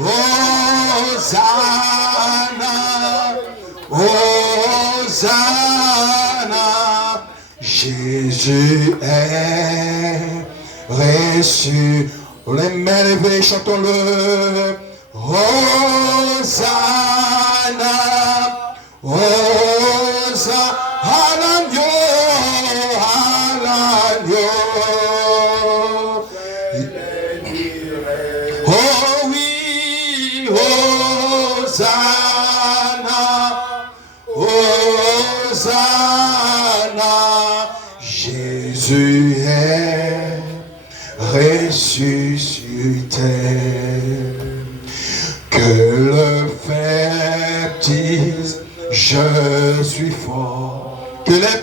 Hosanna, Hosanna, Jésus est reçu. Les mains levées, chantons-le. Hosanna, Hosanna, à l'agneau. Oh oui, Hosanna, Hosanna, Jésus est ressuscité. Que le faible dise, je suis fort. Que les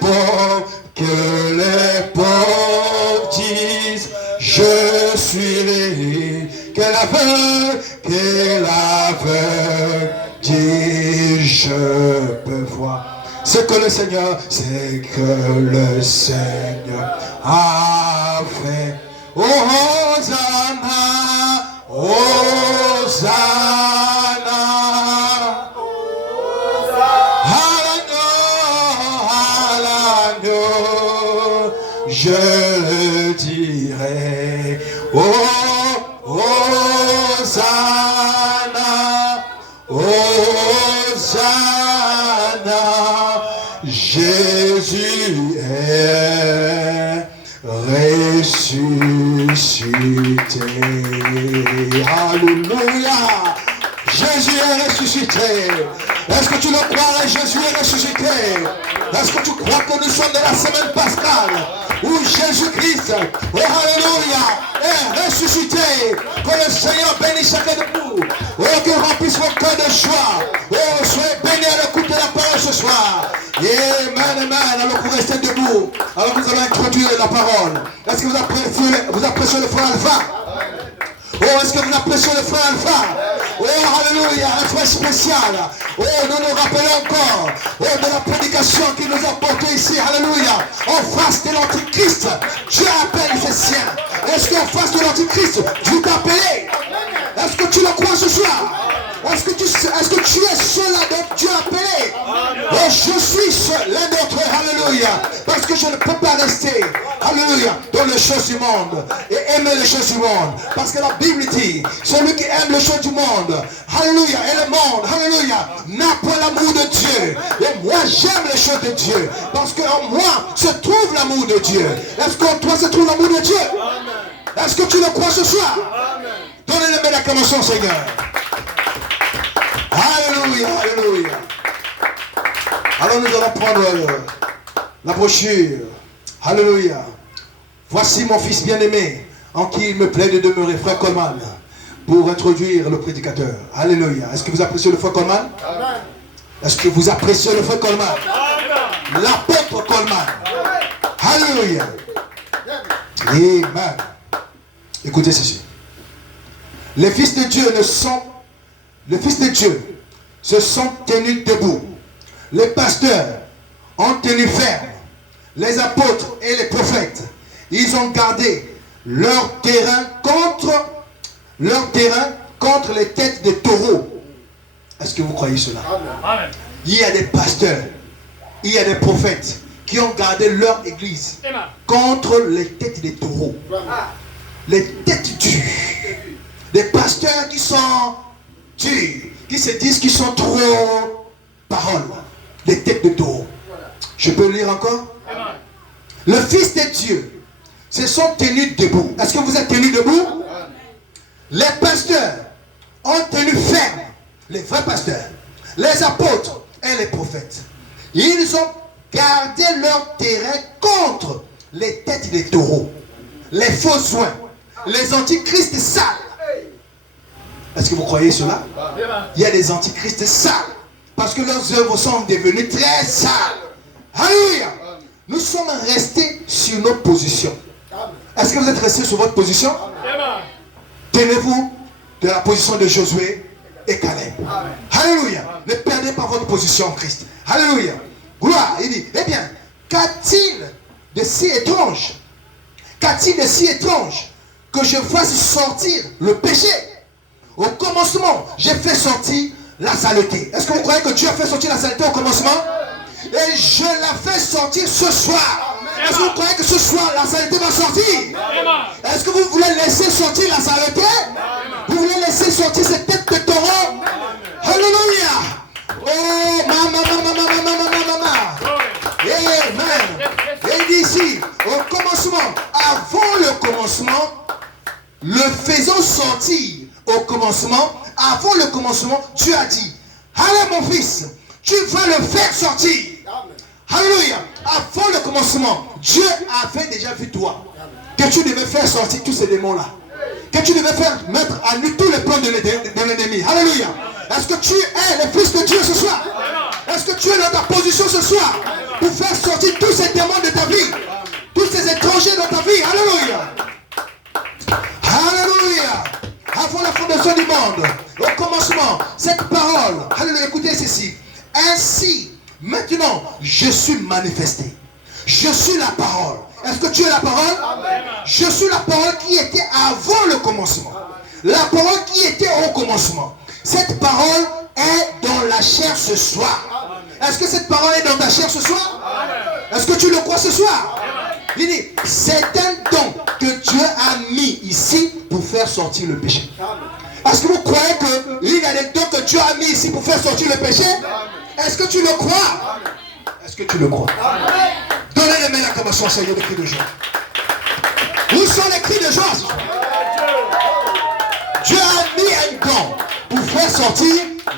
pauvres disent, je suis libre. Que l'aveugle dit, je peux voir. C'est que le Seigneur a fait. Oh, Hosanna, Hosanna, à l'agneau, je le dirai. Oh, Hosanna, Hosanna, Jésus est ressuscité. Alléluia. Jésus est ressuscité. Est-ce que tu le crois? Jésus est ressuscité. Est-ce que tu crois que nous sommes de la semaine pascale où Jésus-Christ, oh alléluia, est ressuscité? Que le Seigneur bénisse chacun de vous. Oh, que remplisse vos cœurs de joie. Oh, soyez bénis à l'écoute de la parole ce soir. Amen, amen. Alors vous restez debout. Alors nous allons introduire la parole. Est-ce que vous appréciez le frère Alpha? Oh, est-ce que vous appréciez le frère Alpha? Oh, alléluia, un frère spécial. Oh, nous nous rappelons encore de la prédication qu'il nous a portée ici, alléluia, en face de l'Antichrist. Dieu appelle ses siens. Est-ce qu'en face de l'Antichrist, Dieu t'a appelé? Est-ce que tu le crois ce soir? Est-ce que tu es cela dont Dieu a appelé? Oh, je suis l'un d'entre eux, alléluia, parce que je ne peux pas rester, alléluia, dans les choses du monde et aimer les choses du monde, parce que la Bible dit, celui qui aime les choses du monde, alléluia, et le monde, alléluia, n'a pas l'amour de Dieu. Et moi j'aime les choses de Dieu, parce qu'en moi se trouve l'amour de Dieu. Est-ce qu'en toi se trouve l'amour de Dieu? Est-ce que tu le crois ce soir? Donnez les mains d'acclamation, Seigneur. Alléluia, alléluia. Alors nous allons prendre la brochure. Alléluia. Voici mon fils bien-aimé, en qui il me plaît de demeurer, frère Coleman, pour introduire le prédicateur. Alléluia. Est-ce que vous appréciez le frère Coleman? Est-ce que vous appréciez le frère Coleman? L'apôtre Coleman. Alléluia. Amen. Écoutez ceci. Les fils de Dieu se sont tenus debout. Les pasteurs ont tenu ferme. Les apôtres et les prophètes, ils ont gardé leur terrain contre les têtes des taureaux. Est-ce que vous croyez cela? Amen. Il y a des pasteurs, il y a des prophètes qui ont gardé leur église contre les têtes des taureaux. Les têtes dures. Des pasteurs qui sont durs, qui se disent qu'ils sont trop paroles. Les têtes de taureaux. Je peux lire encore? Le Fils de Dieu se sont tenus debout. Est-ce que vous êtes tenus debout? Les pasteurs ont tenu ferme. Les vrais pasteurs, les apôtres et les prophètes. Ils ont gardé leur terrain contre les têtes des taureaux, les faux soins, les antichrists sales. Est-ce que vous croyez cela? Il y a des antichrists sales parce que leurs œuvres sont devenues très sales. Alléluia. Nous sommes restés sur notre position. Est-ce que vous êtes restés sur votre position? Tenez-vous de la position de Josué et Caleb. Alléluia. Ne perdez pas votre position en Christ. Alléluia. Gloire. Il dit, eh bien, qu'a-t-il de si étrange? Qu'a-t-il de si étrange que je fasse sortir le péché au commencement j'ai fait sortir la saleté. Est-ce que vous croyez que Dieu a fait sortir la saleté au commencement? Et je la fais sortir ce soir. Est-ce que vous croyez que ce soir la saleté va sortir? Est-ce que vous voulez laisser sortir la saleté? Vous voulez laisser sortir cette tête de taureau? Alléluia. Oh, maman. Amen. Et il dit ici, au commencement, avant le commencement, le faisant sortir au commencement, avant le commencement, Dieu a dit, allez mon fils, tu vas le faire sortir. Alléluia. Avant le commencement, Dieu avait déjà vu toi, que tu devais faire sortir tous ces démons-là, que tu devais faire mettre à nu tous les plans de l'ennemi. Alléluia. Est-ce que tu es le fils de Dieu ce soir? Est-ce que tu es dans ta position ce soir pour faire sortir tous ces démons de ta vie, tous ces étrangers dans ta vie? Alléluia. Alléluia. Avant la fondation du monde, au commencement, cette parole, alléluia, écoutez ceci. Ainsi, maintenant, je suis manifesté. Je suis la parole. Est-ce que tu es la parole? Amen. Je suis la parole qui était avant le commencement. La parole qui était au commencement. Cette parole est dans la chair ce soir. Est-ce que cette parole est dans ta chair ce soir? Est-ce que tu le crois ce soir? Il dit, c'est un don que Dieu a mis ici pour faire sortir le péché. Est-ce que vous croyez qu'il y a des dons que Dieu a mis ici pour faire sortir le péché? Est-ce que tu le crois? Est-ce que tu le crois? Donnez les mains l'acclamation, Seigneur, des cris de joie. Où sont les cris de joie? Dieu a mis un don pour faire sortir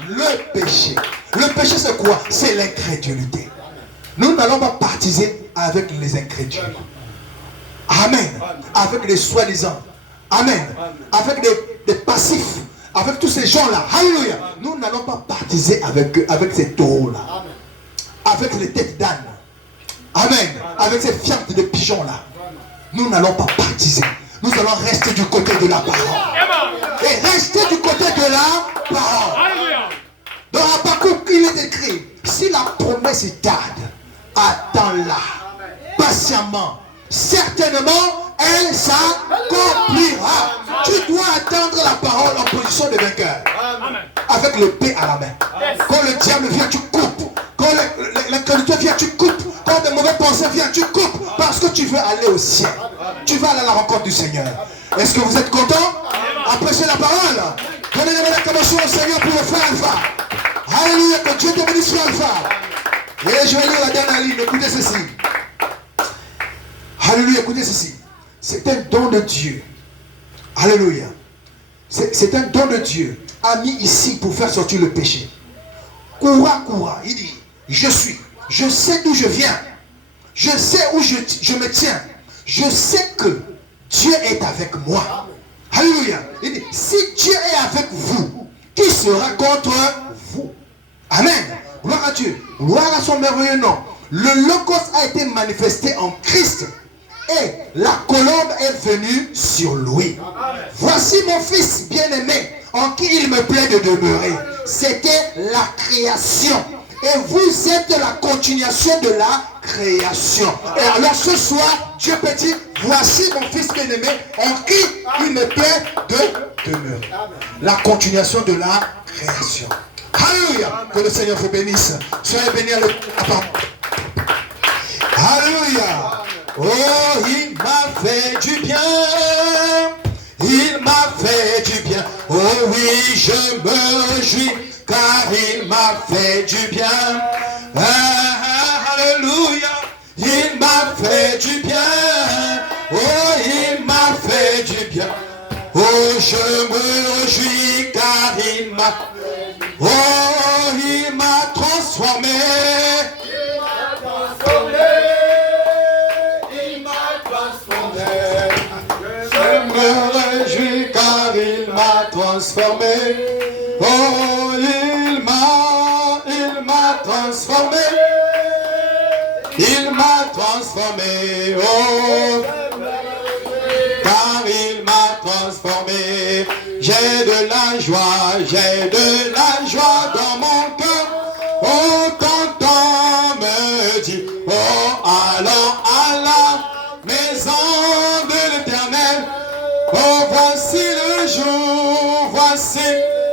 le péché. Le péché, c'est quoi? C'est l'incrédulité. Nous n'allons pas baptiser avec les incrédules. Amen. Avec les soi-disant. Amen. Avec des passifs. Avec tous ces gens-là. Alléluia. Nous n'allons pas baptiser avec ces taureaux-là. Avec les têtes d'âne. Amen. Avec ces fientes de pigeons-là. Nous n'allons pas baptiser. Nous allons rester du côté de la parole. Et rester du côté de la parole. Dans Habakkuk, il est écrit, si la promesse est tarde, attends-la patiemment. Certainement, elle s'accomplira. Tu dois attendre la parole en position de vainqueur. Avec l'épée à la main. Quand le diable vient, tu coupes. Quand l'incrédulité vient, tu coupes. Quand de mauvais pensées viennent, tu coupes. Parce que tu veux aller au ciel. Tu vas aller à la rencontre du Seigneur. Est-ce que vous êtes content? Appréciez la parole. Donnez les acclamations au Seigneur pour le frère Alpha. Alléluia, que Dieu te bénisse sur Alpha. Et je vais lire la dernière ligne. Écoutez ceci. Alléluia, écoutez ceci. C'est un don de Dieu. Alléluia. C'est un don de Dieu. A mis ici pour faire sortir le péché. Coura. Il dit, je suis. Je sais d'où je viens. Je sais où je me tiens. Je sais que Dieu est avec moi. Alléluia. Il dit, si Dieu est avec vous, qui sera contre vous? Amen. Gloire à Dieu. Gloire à son merveilleux nom. Le Logos a été manifesté en Christ. Et la colombe est venue sur lui. Amen. Voici mon fils bien-aimé, en qui il me plaît de demeurer. C'était la création. Et vous êtes la continuation de la création. Et alors ce soir, Dieu peut dire, voici mon fils bien-aimé, en qui il me plaît de demeurer. La continuation de la création. Alléluia. Que le Seigneur vous bénisse. Soyez bénis à la parole. Alléluia. Oh, il m'a fait du bien. Il m'a fait du bien. Oh oui, je me réjouis, car il m'a fait du bien. Alléluia. Il m'a fait du bien. Oh, il m'a fait du bien. Oh, je me réjouis, car il m'a... Oh, il m'a transformé. Il m'a transformé. Je me réjouis car il m'a transformé. Oh, il m'a transformé. Il m'a transformé. Oh, car il m'a transformé. J'ai de la joie dans mon cœur. Oh, t'entends me dire, oh, allons à la maison de l'Éternel. Oh, voici le jour, voici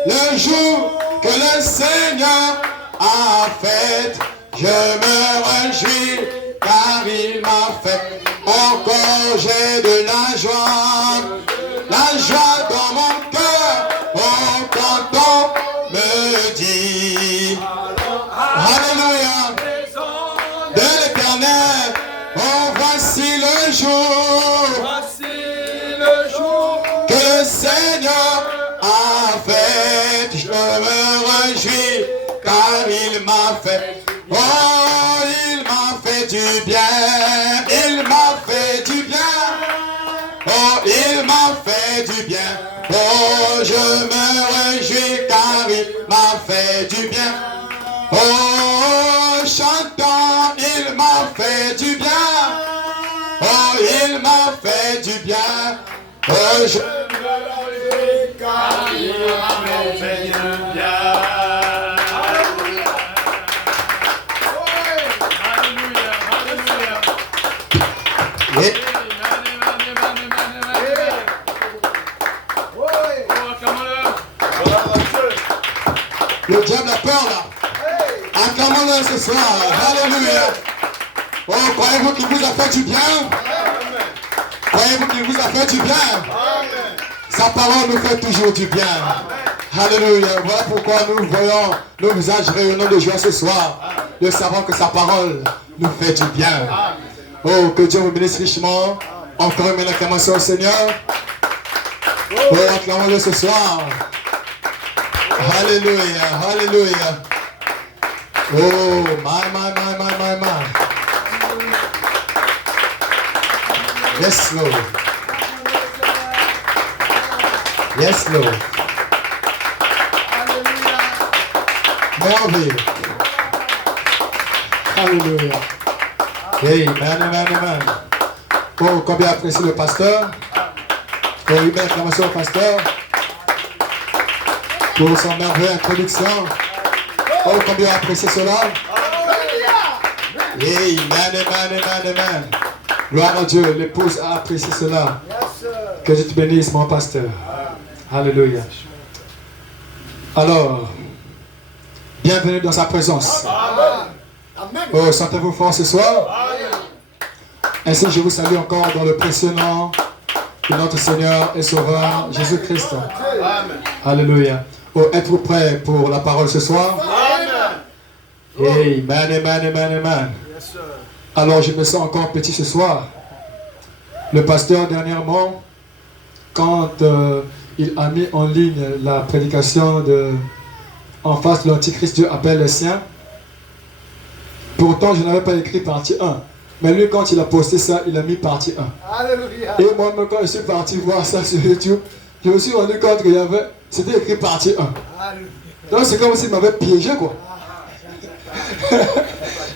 le jour que le Seigneur a fait. Je me réjouis car il m'a fait. Encore j'ai de la joie dans mon cœur. Oh, quand on me dit Alléluia de l'Éternel. Oh, voici le jour que le Seigneur a fait. Je me réjouis car il m'a fait. Oh, il m'a fait du bien. Il m'a fait du bien. Oh, il m'a fait du bien. Oh, je me réjouis car il m'a fait du bien. Oh, chantant, il m'a fait du bien. Oh, il m'a fait du bien. Oh, je me réjouis car il m'a fait du bien. Yeah. Le diable a peur là. Acclamons-le ce soir. Alléluia. Oh, croyez-vous qu'il vous a fait du bien? Croyez-vous qu'il vous a fait du bien? Sa parole nous fait toujours du bien. Alléluia. Voilà pourquoi nous voyons nos visages rayonnants de joie ce soir. De savoir que sa parole nous fait du bien. Oh, que Dieu vous bénisse richement. Encore une acclamation au Seigneur. Oh, acclamons-le ce soir. Alléluia, alléluia. Oh, my. Yes, Lord. Yes, Lord. Merveille. Alléluia. Amen. Oh, combien apprécie le pasteur. Oh, une belle acclamation au pasteur. Pour son merveilleuse introduction. Oh, combien apprécie cela. Amen. Gloire à Dieu, l'épouse a apprécié cela. Que Dieu te bénisse, mon pasteur. Alléluia. Alors, bienvenue dans sa présence. Oh, sentez-vous fort ce soir. Ainsi, je vous salue encore dans le précieux nom de notre Seigneur et Sauveur Jésus-Christ. Alléluia. Oh, êtes-vous prêts pour la parole ce soir? Amen. Alors, je me sens encore petit ce soir. Le pasteur, dernièrement, quand il a mis en ligne la prédication en face de l'Antichrist, Dieu appelle les siens. Pourtant, je n'avais pas écrit partie 1. Mais lui, quand il a posté ça, il a mis partie 1. Alléluia. Et moi, quand je suis parti voir ça sur YouTube, je me suis rendu compte qu'il y avait, c'était écrit partie 1. Alléluia. Donc c'est comme s'il m'avait piégé, quoi.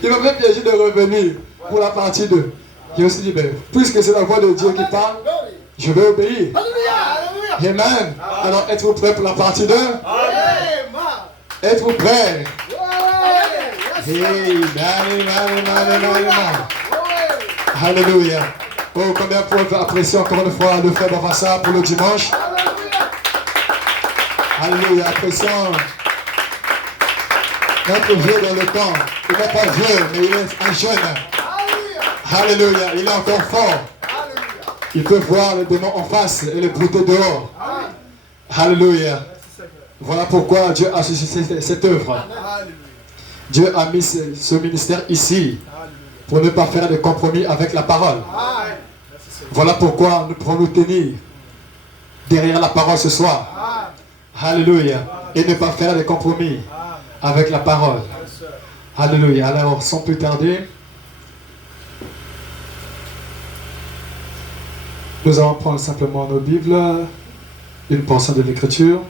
Il m'avait piégé de revenir pour la partie 2. Je me suis dit, ben, puisque c'est la voix de Dieu qui parle, je vais obéir. Alléluia. Amen. Alors, êtes-vous prêts pour la partie 2? Êtes-vous prêts? Amen. Alléluia. Oh, combien vous pouvez apprécier encore une fois le frère Bavassa pour le dimanche. Alléluia. Apprécions notre vieux dans le temps. Il n'est pas vieux, mais il est un jeune. Alléluia. Il est encore fort. Il peut voir les démons en face et les brouter dehors. Alléluia. Voilà pourquoi Dieu a suscité cette œuvre. Dieu a mis ce ministère ici pour ne pas faire de compromis avec la parole. Voilà pourquoi nous pourrons nous tenir derrière la parole ce soir. Alléluia. Et ne pas faire de compromis avec la parole. Alléluia. Alors, sans plus tarder, nous allons prendre simplement nos Bibles, une portion de l'Écriture.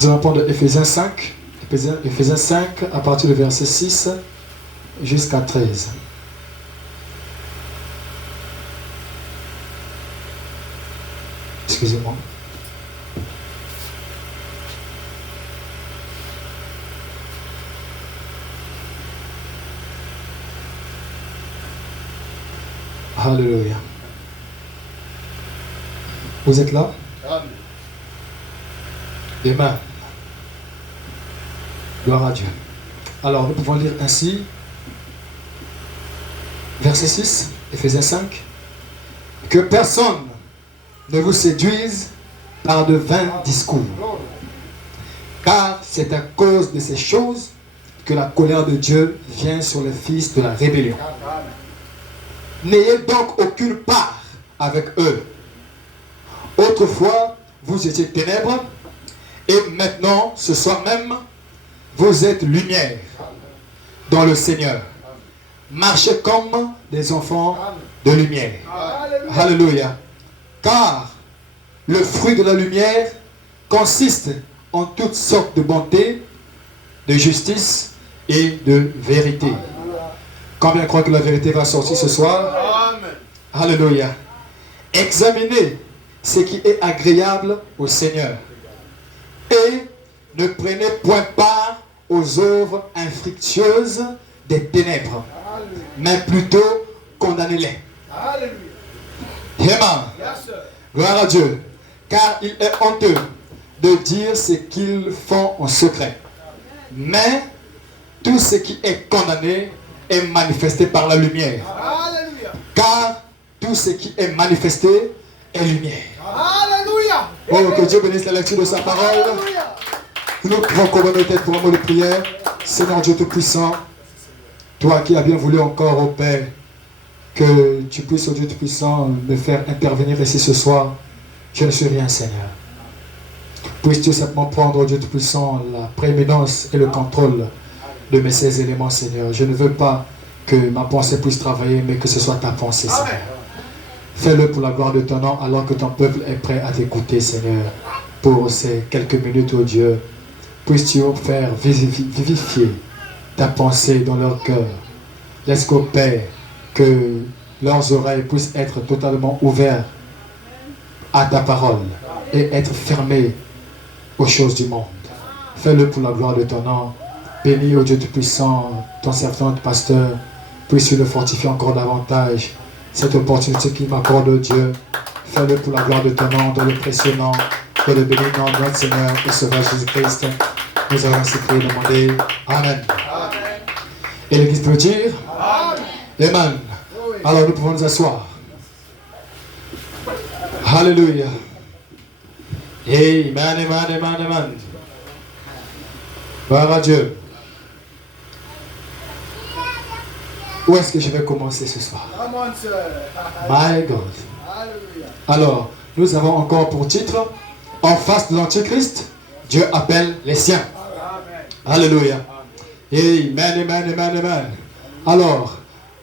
Nous allons prendre Éphésiens 5, à partir du verset 6 jusqu'à 13. Excusez-moi. Alléluia. Vous êtes là? Amen. Gloire à Dieu. Alors, nous pouvons lire ainsi, verset 6, Éphésiens 5, que personne ne vous séduise par de vains discours, car c'est à cause de ces choses que la colère de Dieu vient sur les fils de la rébellion. N'ayez donc aucune part avec eux. Autrefois, vous étiez ténèbres, et maintenant, ce soir même, vous êtes lumière dans le Seigneur. Marchez comme des enfants de lumière. Alléluia. Car le fruit de la lumière consiste en toutes sortes de bonté, de justice et de vérité. Combien croient que la vérité va sortir ce soir? Alléluia. Examinez ce qui est agréable au Seigneur. Et ne prenez point part aux œuvres infructueuses des ténèbres, mais plutôt condamnez-les. Amen. Gloire à Dieu. Car il est honteux de dire ce qu'ils font en secret. Mais tout ce qui est condamné est manifesté par la lumière. Car tout ce qui est manifesté est lumière. Alléluia. Oh, que Dieu bénisse la lecture de sa parole. Nous pouvons couvrir nos têtes pour un mot de prière. Seigneur Dieu Tout-Puissant, toi qui as bien voulu encore, ô Père, que tu puisses, ô Dieu Tout-Puissant, me faire intervenir ici ce soir. Je ne suis rien, Seigneur. Puisses-tu simplement prendre, ô Dieu Tout-Puissant, la prééminence et le contrôle de mes 16 éléments, Seigneur. Je ne veux pas que ma pensée puisse travailler, mais que ce soit ta pensée, Seigneur. Fais-le pour la gloire de ton nom, alors que ton peuple est prêt à t'écouter, Seigneur, pour ces quelques minutes, ô Dieu. Puisses-tu faire vivifier ta pensée dans leur cœur. Laisse qu'au Père, que leurs oreilles puissent être totalement ouvertes à ta parole et être fermées aux choses du monde. Fais-le pour la gloire de ton nom. Bénis, ô Dieu Tout-Puissant, ton servant, pasteur. Puisses-tu le fortifier encore davantage. Cette opportunité qu'il m'accorde, ô Dieu. Fais-le pour la gloire de ton nom, dans le précieux nom et le béni nom de notre Seigneur et Sauveur Jésus-Christ. Nous avons ainsi prié, demandé. Amen. Et l'Église peut dire Amen. Amen. Alors nous pouvons nous asseoir. Alléluia. Amen, amen, amen, amen. Gloire à Dieu. Où est-ce que je vais commencer ce soir? My God. Alors, nous avons encore pour titre, en face de l'Antichrist, Dieu appelle les siens. Alléluia. Amen, amen, amen, amen. Alors,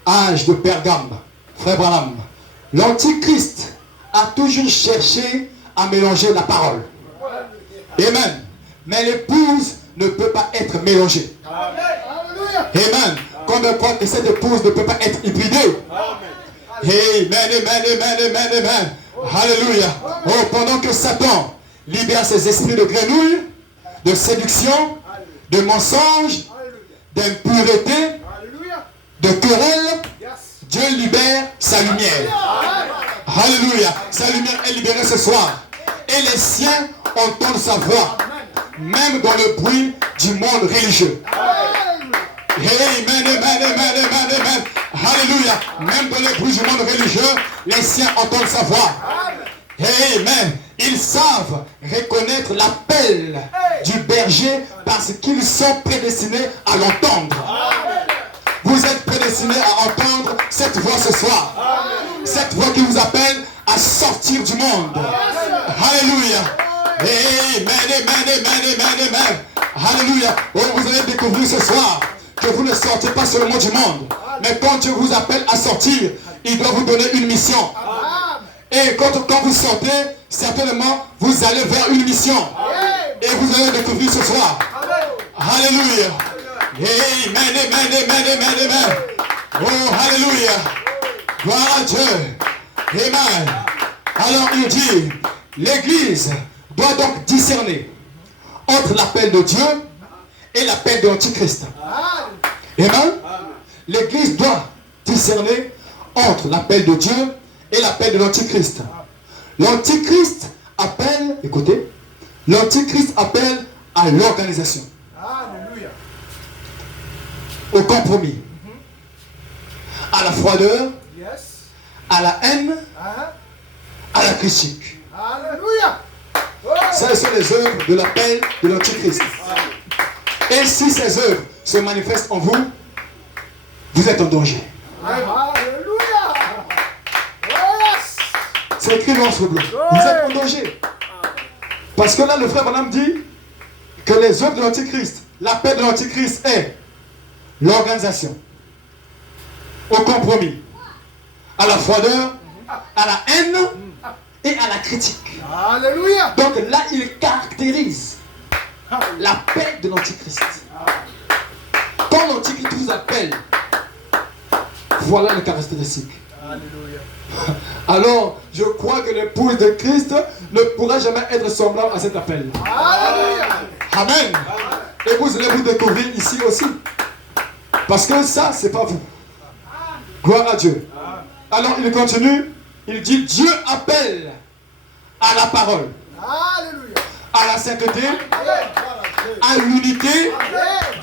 âge de Pergame, frère Branham, l'Antichrist a toujours cherché à mélanger la parole. Amen. Mais l'épouse ne peut pas être mélangée. Amen. Comme on croit que cette épouse ne peut pas être hybridée. Amen, amen, amen, amen, amen. Alléluia. Oh, pendant que Satan libère ses esprits de grenouille, de séduction, de mensonge, d'impureté, de querelle, Dieu libère sa lumière. Alléluia. Sa lumière est libérée ce soir. Et les siens entendent sa voix, même dans le bruit du monde religieux. Amen, amen, amen, amen, amen. Alléluia. Même dans le bruit du monde religieux, les siens entendent sa voix. Amen. Ils savent reconnaître l'appel du berger parce qu'ils sont prédestinés à l'entendre. Vous êtes prédestinés à entendre cette voix ce soir. Cette voix qui vous appelle à sortir du monde. Alléluia. Amen, amen, amen, amen, amen. Alléluia. Oh, vous allez découvrir ce soir que vous ne sortez pas seulement du monde. Mais quand Dieu vous appelle à sortir, il doit vous donner une mission. Et quand vous sortez, certainement, vous allez vers une mission. Et vous allez découvrir ce soir. Alléluia. Amen, amen, amen, amen, amen. Oh, alléluia. Gloire à Dieu. Amen. Alors il dit, l'Église doit donc discerner entre l'appel de Dieu et l'appel de l'Antichrist. Amen. L'Église doit discerner entre l'appel de Dieu et l'appel de l'Antichrist. L'Antichrist appelle, écoutez, L'Antichrist appelle à l'organisation, Alléluia. au compromis, à la froideur, Yes. à la haine, Hein? à la critique. Alléluia. Oh. Ce sont les œuvres de l'appel de l'Antichrist. Et si ces œuvres se manifestent en vous, vous êtes en danger. Alléluia. Yes. C'est écrit noir sur blanc. Vous êtes en danger. Parce que là, le frère Branham dit que les œuvres de l'Antichrist, l'appel de l'Antichrist est l'organisation, au compromis, à la froideur, à la haine et à la critique. Alléluia. Donc là, il caractérise l'appel de l'Antichrist. Quand l'Antichrist vous appelle, voilà les caractéristiques. Alléluia. Alors, je crois que l'épouse de Christ ne pourra jamais être semblable à cet appel. Alléluia. Amen. Et vous allez vous découvrir ici aussi. Parce que ça, c'est pas vous. Gloire à Dieu. Alors, il continue. Il dit, Dieu appelle à la parole, Alléluia. à la sainteté, à l'unité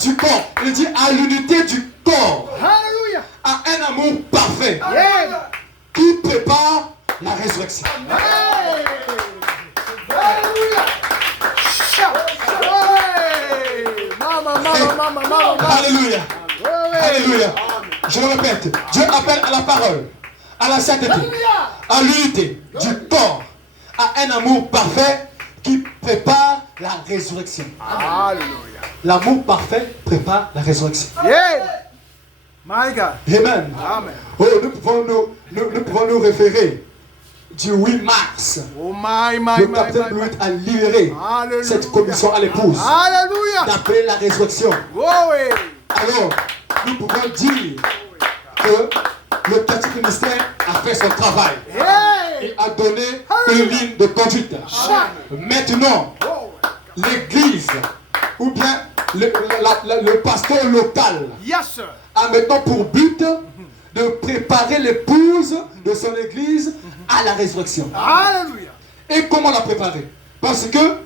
du corps. Il dit à l'unité du corps, Alléluia. à un amour parfait Yeah. qui prépare la résurrection. Hey. Alléluia. Hey. Mama. Alléluia. Alléluia. Je le répète. Dieu appelle à la parole, à la sainteté, à l'unité du corps, à un amour parfait qui prépare la résurrection. Alléluia. L'amour parfait prépare la résurrection. Yeah. My God. Amen. Amen. Oh, nous pouvons nous référer du 8 mars. Oh my. Le capitaine Bleuet a libéré Alléluia. cette commission à l'épouse Alléluia. d'appeler la résurrection. Oh oui. Alors, nous pouvons dire que le petit ministère a fait son travail. Hey. Il a donné une ligne de conduite. Maintenant, l'église ou bien le pasteur local Yes, sir. a maintenant pour but de préparer l'épouse de son église à la résurrection. Alléluia. Et comment la préparer? Parce que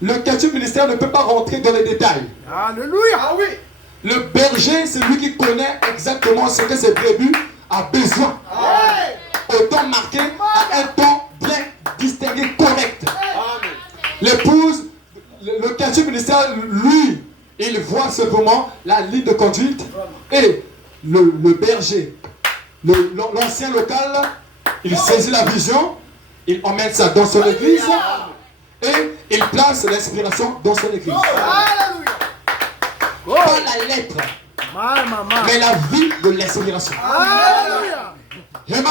le quartier ministère ne peut pas rentrer dans les détails. Alléluia. Ah oui. Le berger, c'est lui qui connaît exactement ce que ses brebis a besoin. Hey. Au temps marqué, à un temps bien distingué, correct. L'épouse, le quartier ministère, lui, il voit simplement la ligne de conduite. Et le berger, l'ancien local, il saisit la vision, il emmène ça dans son église et il place l'inspiration dans son église. Alléluia. Pas la lettre, My mama. mais la vie de l'inspiration. Alléluia. Amen.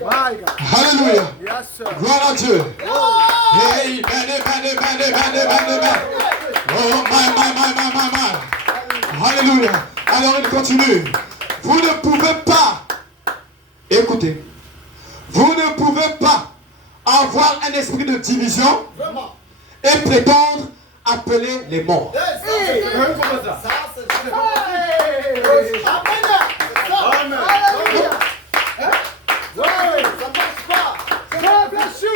My God. Alléluia. Yes, sir. Gloire à Dieu. Hey, amen. Oh, my. Alléluia. Alors il continue. Vous ne pouvez pas, écoutez, vous ne pouvez pas avoir un esprit de division et prétendre appeler les morts.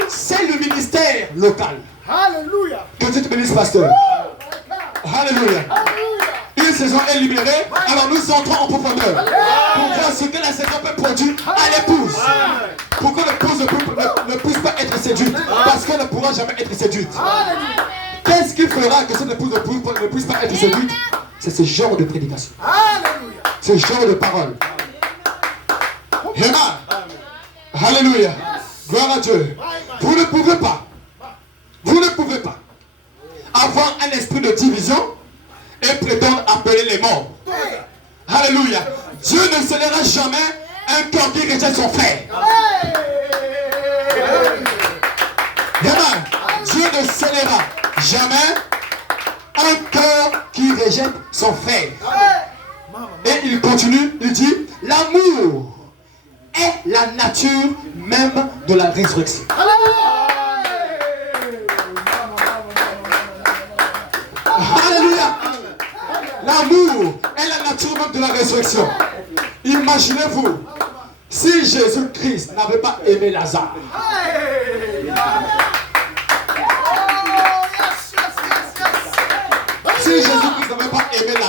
C'est le ministère local Alléluia. que tu te bénisses, pasteur. Alléluia. Une saison est libérée, alors nous entrons en profondeur pour voir ce que la saison peut produire à l'épouse. Pour que l'épouse ne puisse pas être séduite, parce qu'elle ne pourra jamais être séduite. Qu'est-ce qui fera que cette épouse ne puisse pas être séduite? C'est ce genre de prédication, Alléluia. ce genre de parole. Amen. Alléluia. Gloire à Dieu. Vous ne pouvez pas avoir un esprit de division et prétendre appeler les morts. Alléluia. Dieu ne scellera jamais un cœur qui rejette son frère. Amen. Dieu ne scellera jamais un cœur qui rejette son frère. Et il continue, il dit, l'amour est la nature même de la résurrection. Alléluia. L'amour est la nature même de la résurrection. Imaginez-vous, si Jésus-Christ n'avait pas aimé Lazare,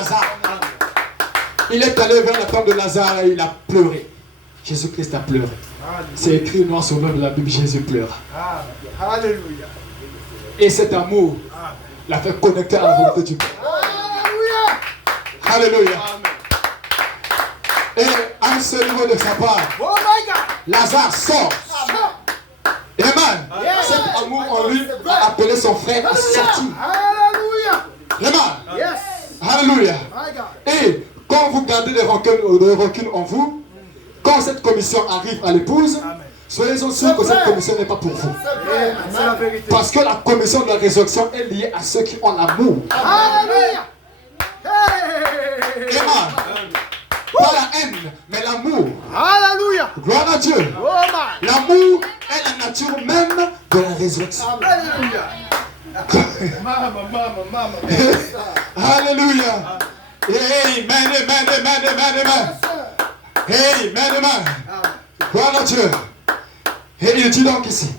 Lazare. Il est allé vers la tombe de Lazare et il a pleuré. Jésus-Christ a pleuré. C'est écrit noir sur blanc de la Bible, Jésus pleure. Alléluia. Et cet amour l'a fait connecter à la volonté du Père. Alléluia. Alléluia. Et à ce niveau de sa part, Oh my God. Lazare sort. Amen. Cet amour en lui a appelé son frère à sortir. Alléluia. Amen. Yes. Alléluia. My God. Et quand vous gardez les rancunes en vous, quand cette commission arrive à l'épouse, soyez-en sûrs que cette commission n'est pas pour vous. C'est la vérité. Parce que la commission de la résurrection est liée à ceux qui ont l'amour. Alléluia. Hey. Amen. Pas la haine, mais l'amour. Alléluia. Gloire à Dieu. Oh my. L'amour est la nature même de la résurrection. Alléluia. Mama. Alléluia. Amen, amen, amen, amen, amen. Amen, amen. Gloire à Dieu. Et il dit donc ici,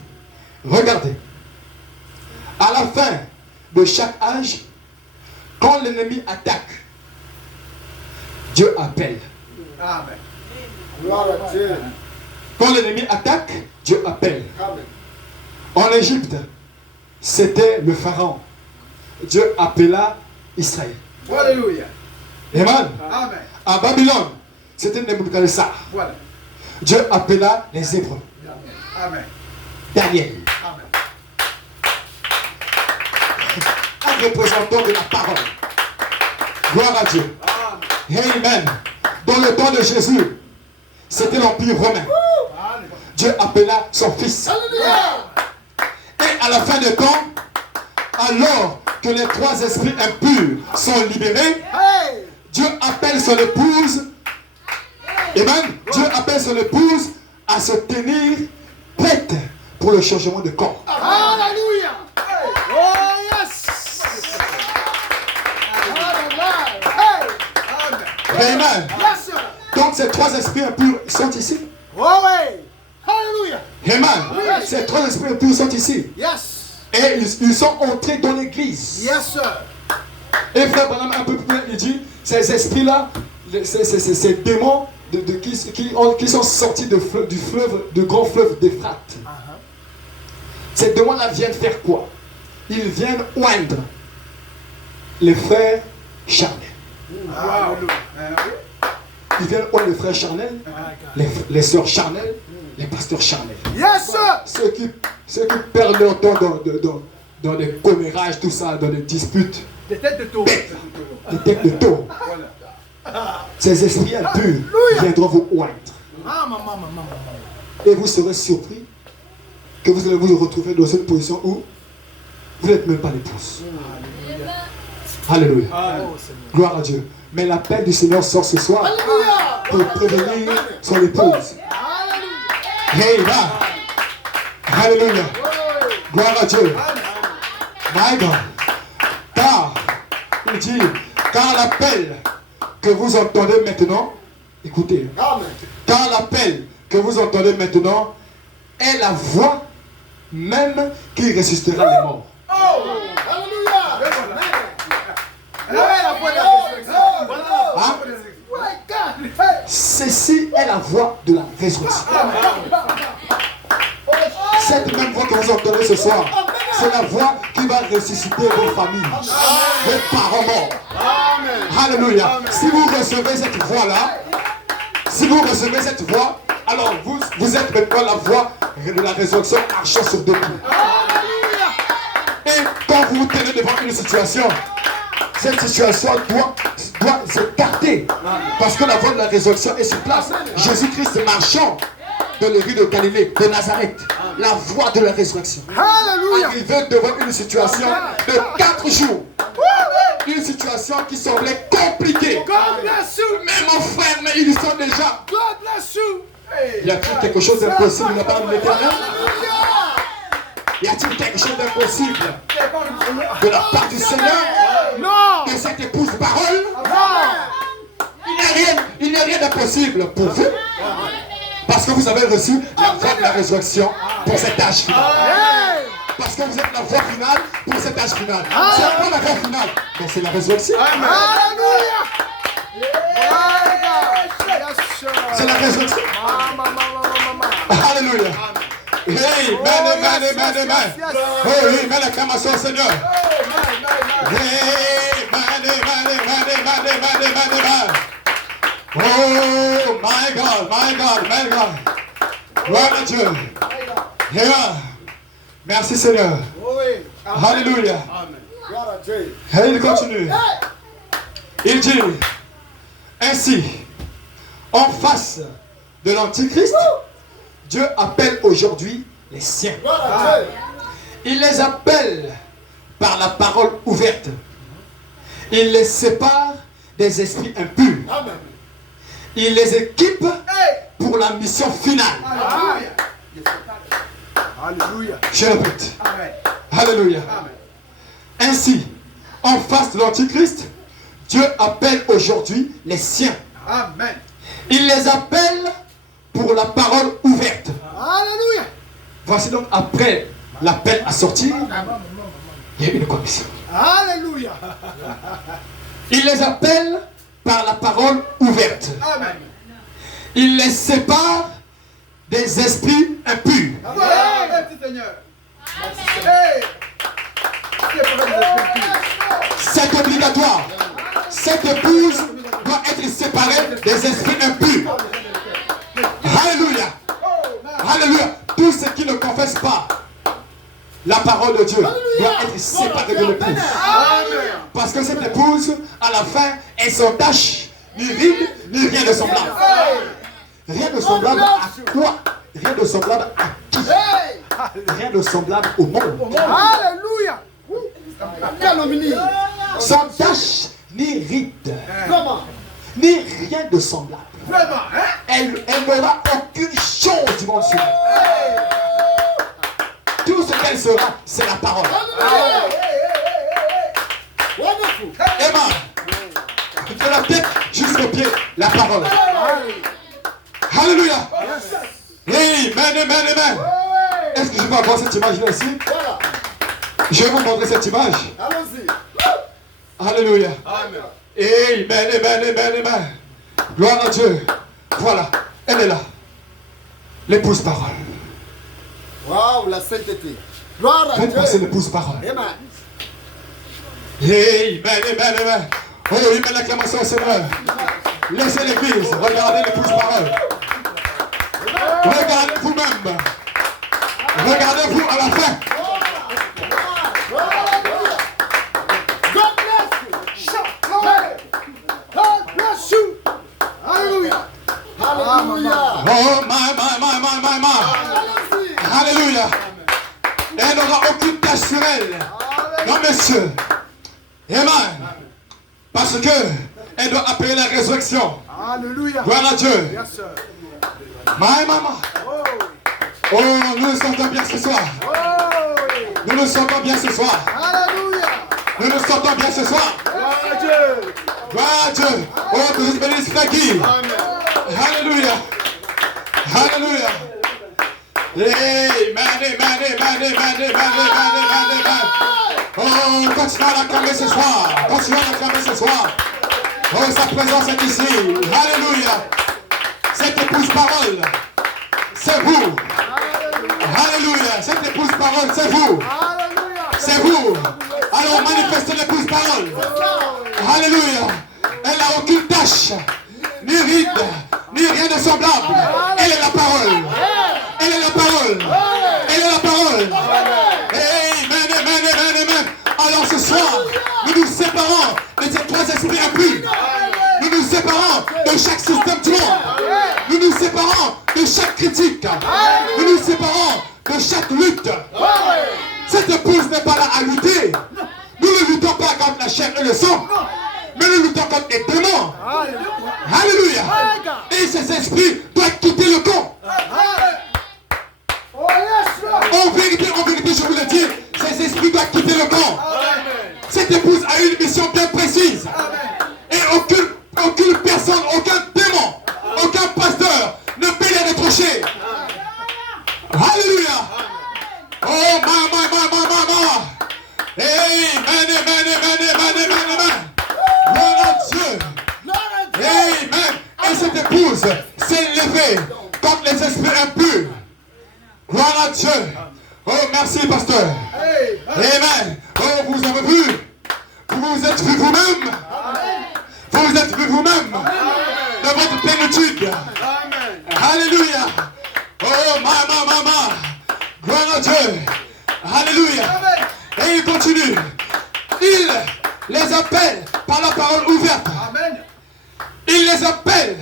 regardez, à la fin de chaque âge, quand l'ennemi attaque, Dieu appelle. Amen. Gloire à Dieu. Quand l'ennemi attaque, Dieu appelle. Amen. En Égypte, c'était le pharaon. Dieu appela Israël. Alléluia. Amen. Amen. À Babylone, c'était Nebuchadnezzar. Voilà. Dieu appela les Hébreux. Amen. Daniel, Amen. un représentant de la parole. Gloire à Dieu. Amen. Dans le temps de Jésus, c'était l'Empire romain. Dieu appela son fils. Et à la fin des temps, alors que les trois esprits impurs sont libérés, Hey. Dieu appelle son épouse. Amen. Dieu appelle son épouse à se tenir prête pour le changement de corps. Alléluia. Oh yes. Hey. Amen. Yes sir. Donc ces trois esprits impurs sont ici. Oh ouais. Alléluia. Amen. Ces trois esprits impurs sont ici. Yes. Et ils sont entrés dans l'église. Yes sir. Et frère Branham, un peu plus loin, il dit, ces esprits-là, ces démons qui sont sortis du grand fleuve d'Éphrate. Ces démons-là viennent faire quoi? Ils viennent oindre les frères charnels. Wow. Ils viennent oindre les frères charnels, les sœurs charnelles, les pasteurs charnels. Yes sir. Ceux qui perdent leur temps dans des commérages, tout ça, dans des disputes, Des têtes de taureau. des têtes de taureau. Ces esprits impurs viendront vous oindre. Maman. Et vous serez surpris que vous allez vous retrouver dans une position où vous n'êtes même pas l'épouse. Alléluia. Gloire à Dieu. Mais l'appel du Seigneur sort ce soir pour prévenir son épouse. Amen. Alléluia. Gloire à Dieu. My God. Car, il dit, car l'appel que vous entendez maintenant, écoutez, car l'appel que vous entendez maintenant est la voix même qui ressuscitera les morts. Hein? Ceci est la voix de la résurrection. Cette même voix que vous entendez ce soir, c'est la voix qui va ressusciter vos familles, vos parents morts. Alléluia. Si vous recevez cette voix-là, alors vous êtes maintenant la voix de la résurrection marchant sur deux pieds. Et quand vous vous tenez devant une situation, cette situation doit s'écarter. Parce que la voix de la résurrection est sur place. Jésus-Christ marchant dans les rues de Galilée, de Nazareth. La voix de la résurrection. Arrivé devant une situation de 4 jours. Une situation qui semblait compliquée. Mais mon frère, mais ils sont déjà. Y a-t-il quelque chose d'impossible de la part de l'Éternel? Y a-t-il quelque chose d'impossible de la part du Seigneur? Non. De cette épouse parole? Il n'y a rien d'impossible pour vous. Parce que vous avez reçu la voix de la résurrection pour cet âge final. Parce que vous êtes la voix finale pour cet âge final. C'est pas la voix finale, mais c'est la résurrection. Alléluia. c'est la résurrection. Alléluia. Hey, amen. Oh oui, mets l'acclamation au Seigneur. Hey, amen. Oh, my God. Gloire à Dieu. Yeah. Merci Seigneur. Alléluia. Et il continue. Il dit, ainsi, en face de l'Antichrist, Dieu appelle aujourd'hui les siens. Il les appelle par la parole ouverte. Il les sépare des esprits impurs. Il les équipe pour la mission finale. Alléluia. Je répète. Alléluia. Ainsi, en face de l'Antichrist, Dieu appelle aujourd'hui les siens. Amen. Il les appelle pour la parole ouverte. Alléluia. Voici donc après l'appel à sortir, il y a une commission. Alléluia. Il les appelle par la parole ouverte. Amen. Il les sépare des esprits impurs. Amen, Seigneur. Hey. C'est obligatoire. Cette épouse doit être séparée des esprits impurs. Alléluia. Alléluia. Tous ceux qui ne confessent pas la parole de Dieu doit être séparé de l'épouse. Parce que cette épouse, à la fin, est sans tache, ni ride, ni rien de semblable. Rien de semblable à quoi? Rien de semblable à qui? Rien de semblable au monde. Alléluia. Sans tache, ni ride, ni rien de semblable. Elle n'aura aucune chose du monde sur elle. Tout ce qu'elle sera, c'est la parole. Amen. De la tête jusqu'au pied, la parole. Alléluia. Amen. Est-ce que je peux avoir cette image là ici? Je vais vous montrer cette image. Alléluia. Amen. Gloire à Dieu. Voilà, elle est là. L'épouse parole. Waouh, la sainteté. Gloire à Faites passer Dieu. l'épouse parole. Amen. Amen. Oh, il met l'acclamation au Seigneur. Laissez l'église. Regardez l'épouse parole. Regardez vous-même. Regardez-vous à la fin. God bless you. God bless you. Alléluia. Alléluia. Oh, my. Alléluia. Elle n'aura aucune tâche sur elle. Non, monsieur. Amen. Parce que elle doit appeler la résurrection. Alléluia. Gloire à Dieu. Yes, sir. My mama. Oh, nous nous sentons bien ce soir. Nous nous sentons bien ce soir. Alléluia. Nous nous sentons bien ce soir. Gloire à Dieu. Gloire à Dieu. Oh, que je bénisse Flaky. Alléluia. Amen. Oh, continuons à l'acclamer ce soir. Oh, sa présence est ici. Alléluia. Cette épouse parole, c'est vous. Alléluia. Cette épouse parole, c'est vous. C'est vous. Alors manifestez l'épouse parole. Alléluia. Elle n'a aucune tâche, ni ride, ni rien de semblable. Elle est la parole. Amen. Alors ce soir, nous nous séparons de ces trois esprits impurs. Nous nous séparons de chaque système du monde. Nous nous séparons de chaque critique. Nous nous séparons de chaque lutte. Cette épouse n'est pas là à lutter. Nous ne luttons pas contre la chair et le sang, mais nous luttons contre les démons. Alléluia. Et ces esprits doivent quitter le camp. En vérité, je vous le dis, ces esprits doivent quitter le camp. Cette épouse a une mission bien précise. Et aucune personne, aucun démon, aucun pasteur ne peut les retroucher. Alléluia. Oh, maman. Amen. Gloire à Dieu. Amen. Et cette épouse s'est levée contre les esprits impurs. Gloire à Dieu. Oh, merci, pasteur. Amen. Oh, vous avez vu. Vous êtes vu vous-même. Vous êtes vu vous-même de votre plénitude. Alléluia. Oh, maman. Gloire à Dieu. Alléluia. Et il continue. Il les appelle par la parole ouverte. Il les appelle.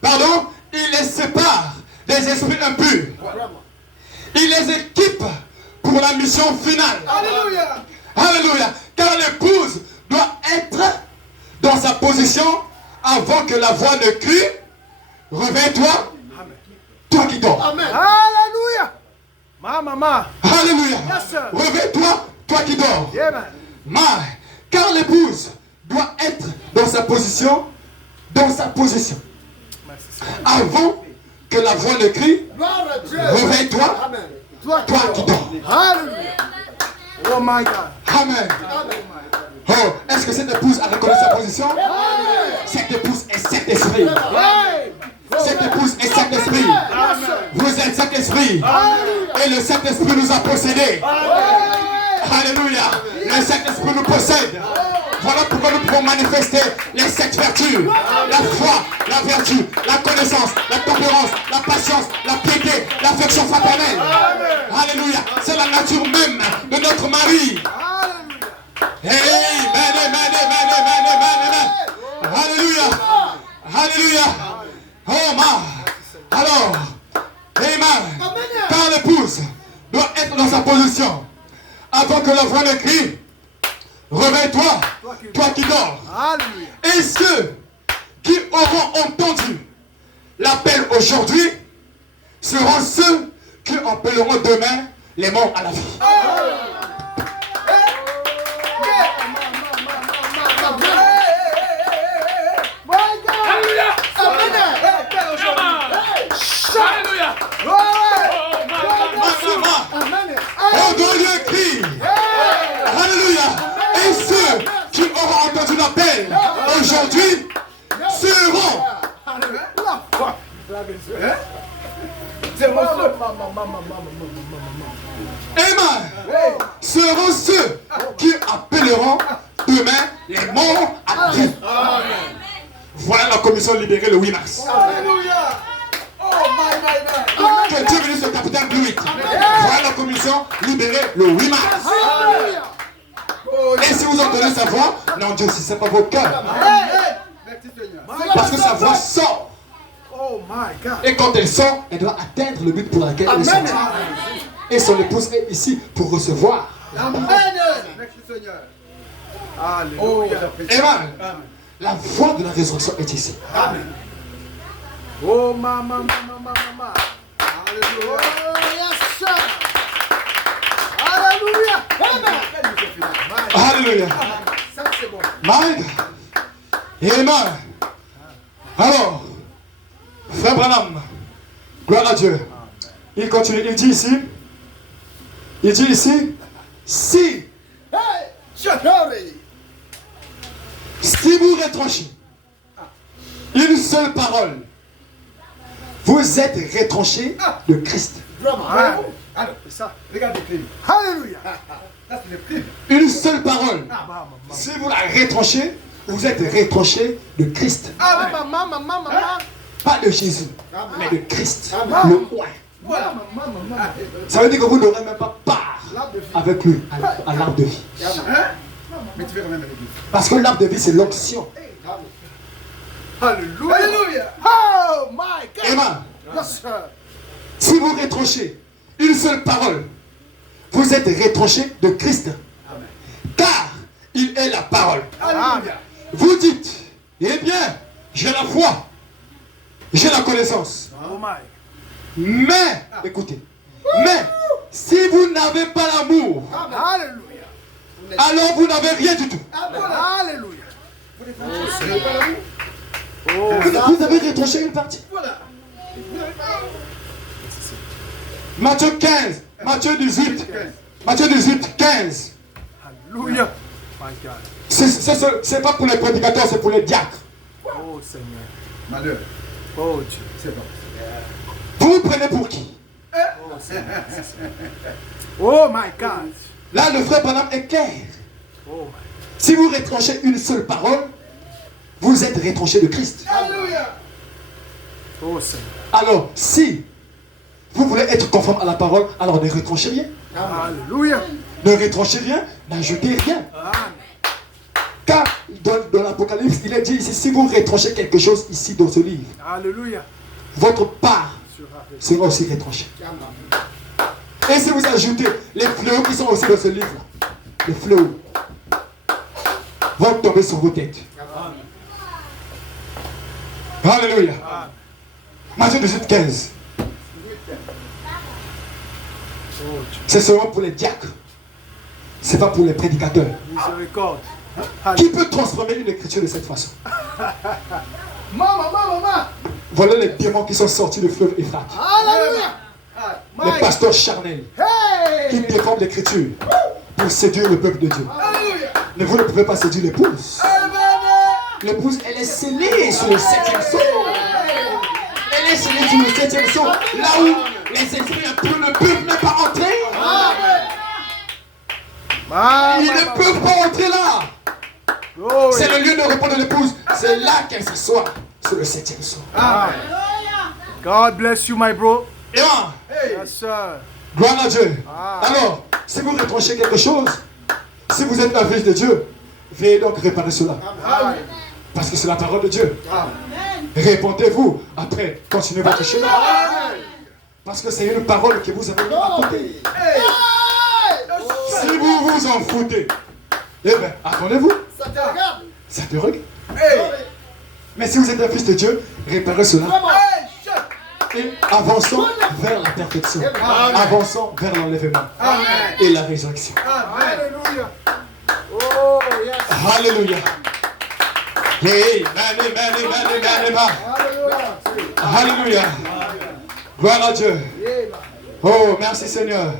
Pardon. Il les sépare des esprits impurs. Il les équipe pour la mission finale. Alléluia. Alléluia. Car l'épouse doit être dans sa position avant que la voix ne crie. Réveille-toi, toi qui dors. Amen. Alléluia. Maman. Alléluia. Yes, sir. Réveille-toi, toi qui dors. Yeah, man. Car l'épouse doit être dans sa position, avant que la voix ne crie. Gloire à Dieu. Réveille-toi, Amen. toi qui dors. Alléluia. Oh my God. Amen. Oh, est-ce que cette épouse a reconnu sa position? Cette épouse est cet esprit. Cette épouse est cet esprit. Vous êtes cet esprit. Et le Saint-Esprit nous a possédés. Alléluia. Le Saint-Esprit nous possède. Voilà pourquoi nous pouvons manifester les 7 vertus. La foi, la vertu, la connaissance, la tempérance, la patience, la piété, l'affection fraternelle. Alléluia. C'est la nature même de notre mari. Amen. Alléluia. Alléluia. Oh ma. Alors, amen. Car l'épouse doit être dans sa position avant que la voix ne crie. Réveille-toi, toi qui dors. Alléluia. Et ceux qui auront entendu l'appel aujourd'hui seront ceux qui appelleront demain les morts à la vie. On doit lui crier. Alléluia. Et ceux qui auront entendu l'appel aujourd'hui seront. Amen. Seront ceux qui appelleront demain les morts à la vie. Voilà la commission libérée le 8 mars. Que Dieu bénisse le capitaine Louis. Voilà la commission libérée le 8 mars. Et si vous entendez sa voix, non Dieu, si ce n'est pas votre cœur. Parce que sa voix sort. Et quand elle sort, elle doit atteindre le but pour lequel elle est sortie. Et son épouse est ici pour recevoir. Amen. Amen. La voix de la résurrection est ici. Oh, maman. Alléluia. Alléluia. Alléluia. Ça, c'est bon. My God. Amen. Alors, frère Branham, gloire à Dieu. Il continue, il dit ici, si vous retranchez une seule parole, vous êtes retranchés de Christ. Alors, c'est ça. Regarde les primes. Alléluia. Ça, c'est les primes. Une seule parole. Si vous la retranchez, vous êtes retranchés de Christ. Maman. Pas de Jésus, mais de Christ, le roi. Voilà. Ça veut dire que vous n'aurez même pas part avec lui à l'arbre de vie. Mais tu fais quand même avec lui. Parce que l'arbre de vie, c'est l'onction. Alléluia. Oh my God. Amen. Yes, sir. Si vous retranchez une seule parole, vous êtes retranchés de Christ. Car il est la parole. Alléluia. Vous dites, eh bien, j'ai la foi, j'ai la connaissance. Oh my. Mais, écoutez, mais si vous n'avez pas l'amour, Alléluia. alors vous n'avez rien du tout. Alléluia. Vous avez retranché une partie. Matthieu 15, Matthieu 18, 15. Alléluia. My God. C'est pas pour les prédicateurs, c'est pour les diacres. Oh Seigneur. Malheur. Oh Dieu, c'est bon. Vous vous prenez pour qui? Oh my God. Là, le frère Branham est clair. Oh, Si vous retranchez une seule parole, vous êtes retranché de Christ. Alléluia. Oh Seigneur. Alors, si vous voulez être conforme à la parole, alors ne retranchez rien. Alléluia. Ne retranchez rien, n'ajoutez rien. Amen. Car dans l'Apocalypse, il est dit ici, si vous retranchez quelque chose ici dans ce livre, Alléluia. votre part sera aussi retranchée. Et si vous ajoutez les fléaux qui sont aussi dans ce livre-là, les fléaux vont tomber sur vos têtes. Alléluia. Matthieu 18, 15. C'est seulement pour les diacres. C'est pas pour les prédicateurs. Miséricorde. Qui peut transformer une écriture de cette façon? Maman. Voilà les démons qui sont sortis du fleuve Euphrate. Alléluia. Les pasteurs charnels qui déforment l'écriture pour séduire le peuple de Dieu. Alléluia. Mais vous ne pouvez pas séduire l'épouse. Amen. L'épouse, elle est scellée sur le 7e sceau. Elle est scellée sur le 7e sceau. Là où les esprits impurs ne peuvent même pas entrer. Ils ne peuvent pas entrer là. C'est le lieu de repos de l'épouse. C'est là qu'elle s'assoit sur le 7e sceau. Amen. God bless you, my bro. Et moi, Yes, sir. gloire à Dieu. Alors, si vous retranchez quelque chose, si vous êtes un fils de Dieu, veuillez donc réparer cela. Amen. Parce que c'est la parole de Dieu. Répondez-vous. Après, continuez votre chemin. Parce que c'est une parole que vous avez mis à côté. Si vous vous en foutez, eh bien, attendez-vous. Ça te regarde. Ça te regarde. Mais si vous êtes un fils de Dieu, réparez cela. Et avançons vers la perfection. Avançons vers l'enlèvement et la résurrection. Alléluia. Oh, yes. Alléluia. Amen, amen, amen, amen, amen. Alléluia. Gloire à Dieu. Oh, merci Seigneur.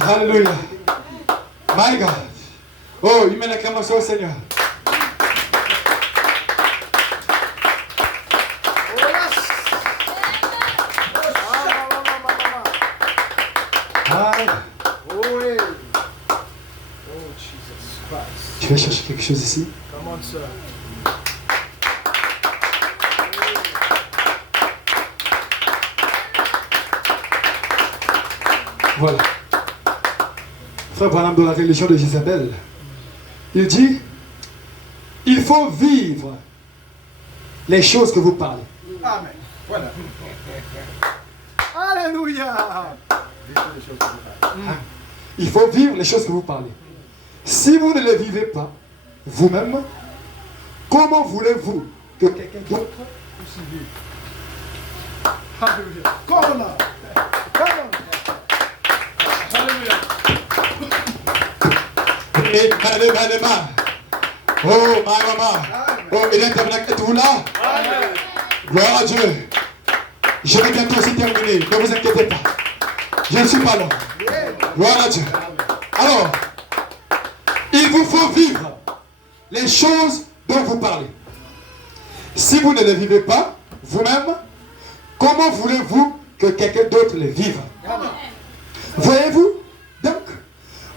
Alléluia. My God. Oh, il met l'acclamation au Seigneur. Tu vas chercher quelque chose ici? Come on, sir. Voilà. Frère Branham, dans la religion de Jézabel, il dit, il faut vivre les choses que vous parlez. Amen. Voilà. Alléluia. Il faut vivre les choses que vous parlez. Si vous ne les vivez pas, vous-même, comment voulez-vous que quelqu'un d'autre aussi vive? Alléluia. Come on. Come on. Alléluia. Oh, ma maman. Oh, il est tabernacle. Êtes-vous là? Gloire à Dieu. Je vais bientôt aussi terminer. Ne vous inquiétez pas. Je ne suis pas là. Gloire à Dieu. Alors, il vous faut vivre les choses dont vous parlez. Si vous ne les vivez pas, vous-même, comment voulez-vous que quelqu'un d'autre les vive? Voyez-vous? Donc,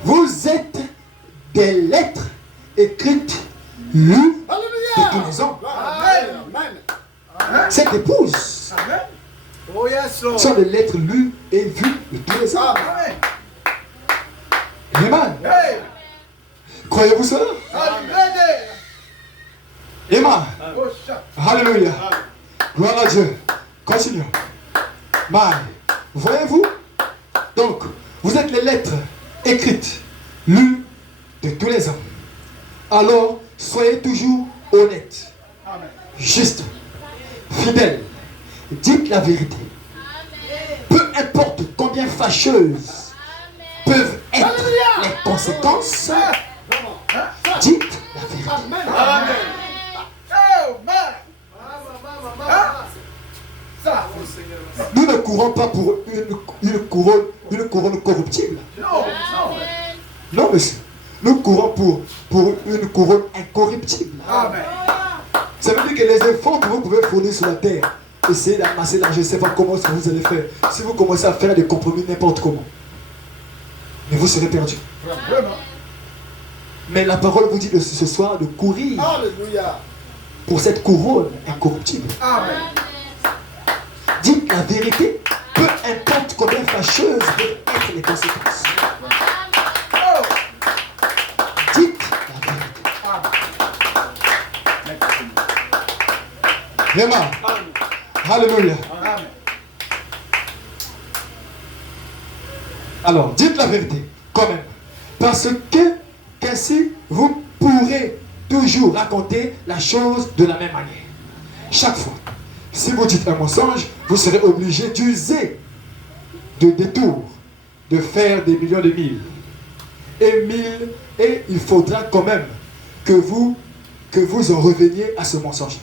vous êtes des lettres écrites, lues de tous les hommes. Cette épouse Oh, yes, Lord. sont des lettres lues et vues de tous les hommes. Amen. Hey. Croyez-vous cela? Amen. Amen. Oh, shut. Alléluia. Gloire à Dieu. Continuons. Mais, voyez-vous? Donc, vous êtes les lettres écrites, lues de tous les hommes. Alors, soyez toujours honnêtes, justes, fidèles. Dites la vérité. Peu importe combien fâcheuses peuvent être les conséquences, dites la vérité. Amen. Oh, man. Ça. Nous ne courons pas pour une couronne corruptible. Non. Non, monsieur. Nous courons pour une couronne incorruptible. Amen. Ça veut dire que les efforts que vous pouvez fournir sur la terre, essayez d'amasser l'argent, je ne sais pas comment ce que vous allez faire. Si vous commencez à faire des compromis n'importe comment, mais vous serez perdu. Vraiment. Mais la parole vous dit ce soir de courir Alléluia. pour cette couronne incorruptible. Amen. Dites la vérité, peu importe combien fâcheuses peuvent être les conséquences. Oh. Dites la vérité. Vraiment. Alléluia. Amen. Alors, dites la vérité, quand même. Parce que, qu'ainsi, vous pourrez toujours raconter la chose de la même manière. Chaque fois. Si vous dites un mensonge, vous serez obligé d'user de détours, de faire des millions de milles. Et il faudra quand même que vous en reveniez à ce mensonge.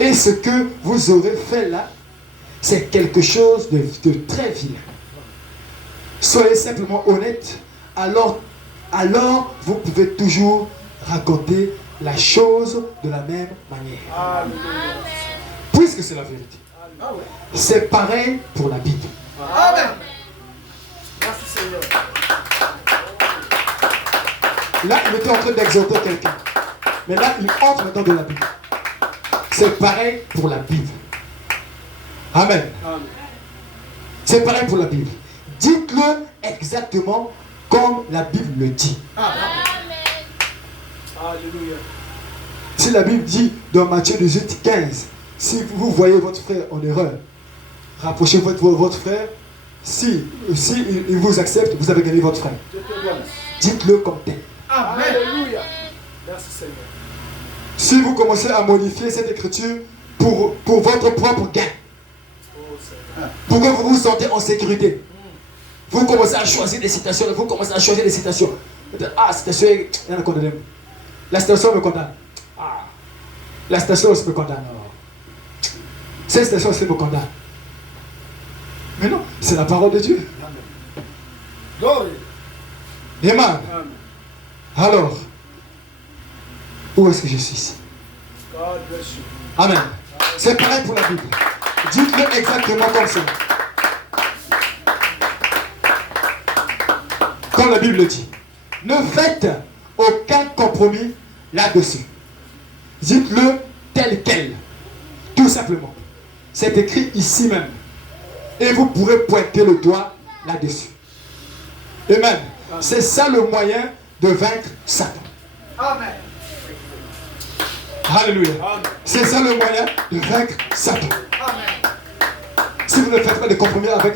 Et ce que vous aurez fait là, c'est quelque chose de très vilain. Soyez simplement honnête, alors vous pouvez toujours raconter la chose de la même manière. Amen. Puisque c'est la vérité. Ah ouais. C'est pareil pour la Bible. Amen. Merci Seigneur. Là, il était en train d'exhorter quelqu'un. Mais là, il entre maintenant dans la Bible. C'est pareil pour la Bible. Amen. Amen. C'est pareil pour la Bible. Dites-le exactement comme la Bible le dit. Amen. Alléluia. Si la Bible dit dans Matthieu 18, 15, si vous voyez votre frère en erreur, rapprochez votre frère. Si il vous accepte, vous avez gagné votre frère. Je te bénis. Dites-le comme tel. Amen. Alléluia. Merci Seigneur. Si vous commencez à modifier cette écriture pour votre propre gain, Oh Seigneur. pour que vous vous sentez en sécurité, vous commencez à choisir des citations, Ah, citation, il y en a condamné. La citation me condamne. Ah, la citation aussi me condamne. Cette citation aussi me condamne. Mais non, c'est la parole de Dieu. Amen. Glory. Amen. Amen. Alors, où est-ce que je suis ici? God bless you. Amen. C'est pareil pour la Bible. Dites-le exactement comme ça. Comme la Bible dit. Ne faites aucun compromis là-dessus. Dites-le tel quel. Tout simplement. C'est écrit ici même. Et vous pourrez pointer le doigt là-dessus. Amen. C'est ça le moyen de vaincre Satan. Amen. Alléluia. Amen. C'est ça le moyen de vaincre Satan. Amen. Si vous ne faites pas de compromis avec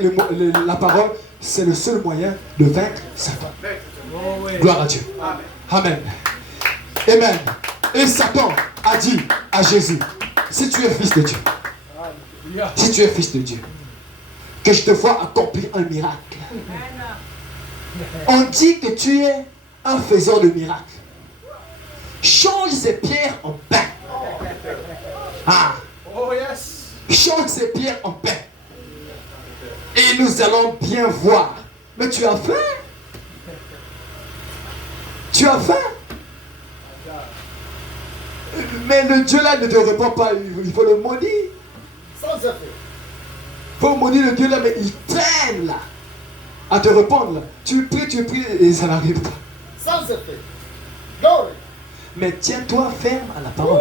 la parole, c'est le seul moyen de vaincre Satan. Oh oui. Gloire à Dieu. Amen. Amen. Amen. Et Satan a dit à Jésus, si tu es fils de Dieu, Alléluia. si tu es fils de Dieu, que je te vois accomplir un miracle. On dit que tu es un faiseur de miracles. Change ces pierres en pain. Ah, Oh yes. change ces pierres en pain. Et nous allons bien voir. Mais tu as faim? Tu as faim? Mais le Dieu là ne te répond pas. Il faut le maudire. Sans effet. Il faut maudire le Dieu là, mais il traîne là. À te répondre là. Tu pries et ça n'arrive pas. Sans effet. Glory. Mais tiens-toi ferme à la parole.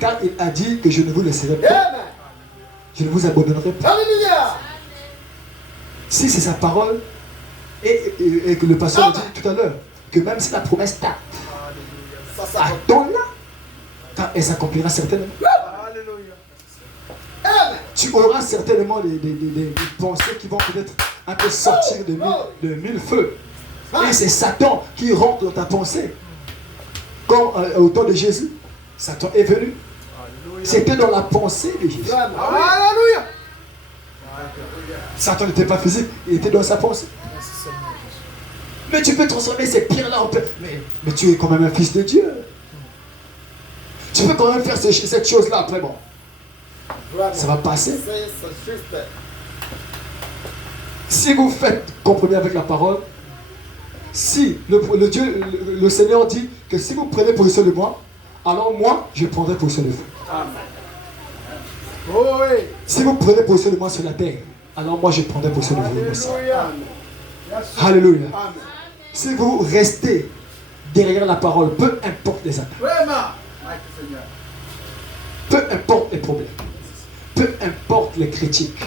Car il a dit que je ne vous laisserai pas. Amen. Je ne vous abandonnerai pas. Alléluia. Si c'est sa parole, et que le pasteur a dit tout à l'heure, que même si la promesse tarde, Ça s'accomplit. attends-la, car elle s'accomplira certainement. Alléluia. Tu auras certainement des pensées qui vont peut-être un peu sortir de mille feux. Et c'est Satan qui rentre dans ta pensée. Comme au temps de Jésus, Satan est venu. C'était dans la pensée de Jésus. Alléluia. Satan n'était pas physique, il était dans sa pensée. Mais tu peux transformer ces pierres-là en pain. Mais tu es quand même un fils de Dieu. Tu peux quand même faire cette chose-là après, bon. Ça va passer. C'est juste. Si vous faites compromis avec la parole, si le Seigneur dit que si vous prenez position de moi, alors moi, je prendrai position de vous. Oh oui. Si vous prenez position de moi sur la terre, alors moi, je prendrai position de vous aussi. Alléluia. Alléluia. Amen. Si vous restez derrière la parole, peu importe les attaques, Vraiment. Merci Seigneur. peu importe les problèmes, peu importe les critiques,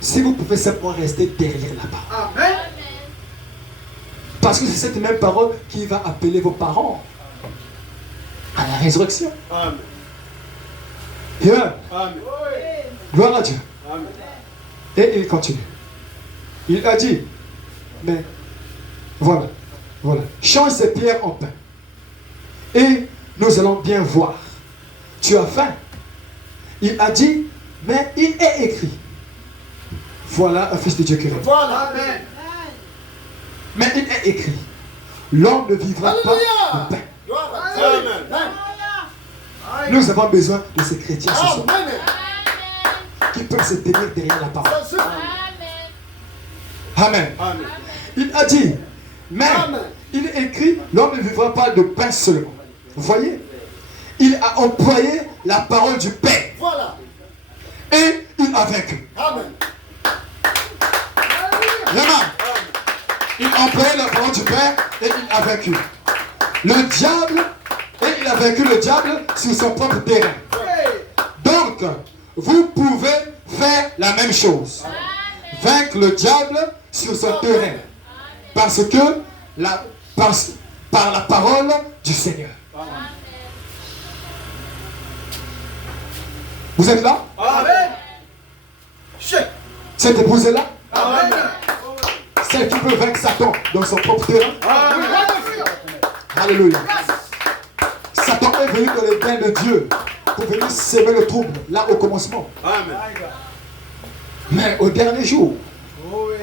si vous pouvez simplement rester derrière la parole. Amen. Parce que c'est cette même parole qui va appeler vos parents à la résurrection. Amen. Amen. Amen. Gloire à Dieu. Amen. Et il continue. Il a dit, mais voilà, change ces pierres en pain. Et nous allons bien voir. Tu as faim. Il a dit, mais il est écrit. Voilà un fils de Dieu qui répond. Voilà. Amen. Mais il est écrit, l'homme ne vivra pas de pain. Amen. Nous avons besoin de ces chrétiens ce soir, Amen. qui peuvent se tenir derrière la parole. Amen. Amen. Amen. Il a dit, mais Amen. il est écrit, l'homme ne vivra pas de pain seulement. Vous voyez? Il a employé la parole du Père. Voilà. Et il a vaincu. Amen. Amen. Il a employé la parole du Père et il a vaincu. Le diable, et il a vaincu le diable sur son propre terrain. Donc, vous pouvez faire la même chose. Vaincre le diable sur son terrain. Parce que, par la parole du Seigneur. Vous êtes là? Amen. Cette épouse est là? Amen. Celle qui peut vaincre Satan dans son propre terrain. Amen. Alléluia. Satan est venu dans les bains de Dieu pour venir s'aimer le trouble, là au commencement. Amen. Mais au dernier jour, Oh oui.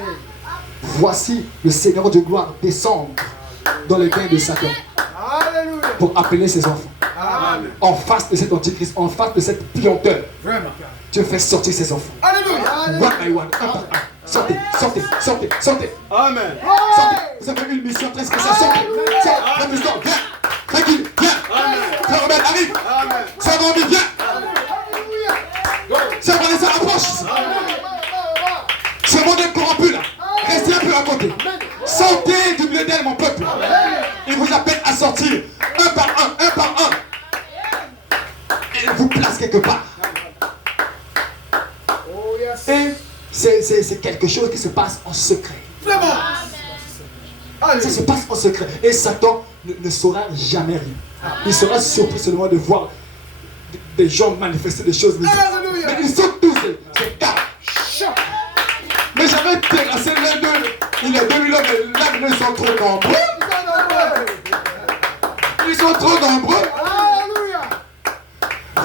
voici le Seigneur de gloire descendre dans les bains de Satan Alléluia. pour appeler ses enfants. Amen. En face de cet antichrist, en face de cette puanteur, Vraiment. Dieu fait sortir ses enfants. Alléluia. One by one, un par un. Sortez, sortez, sortez, sortez. Amen. Sortez. Vous avez une mission très spéciale. Sortez. Sortez. Frère Tristan, viens. Tranquille, viens. Frère Robert, arrive. Amen. Frère Romy, viens. Frère Vanessa, approche. Ce monde est corrompu là. Restez un peu à côté. Sortez du milieu d'elle, mon peuple. Il vous appelle à sortir un par un, un par un. Et il vous place quelque part. Oh yes. Et c'est quelque chose qui se passe en secret. Vraiment. Ça se passe en secret. Et Satan ne saura jamais rien. Il sera surpris seulement de voir des gens manifester des choses. Mais ils sont tous ces cas. Mais j'avais terrassé les deux. Il est 2000 hommes, mais là, ils sont trop nombreux. Ils sont trop nombreux. Alléluia.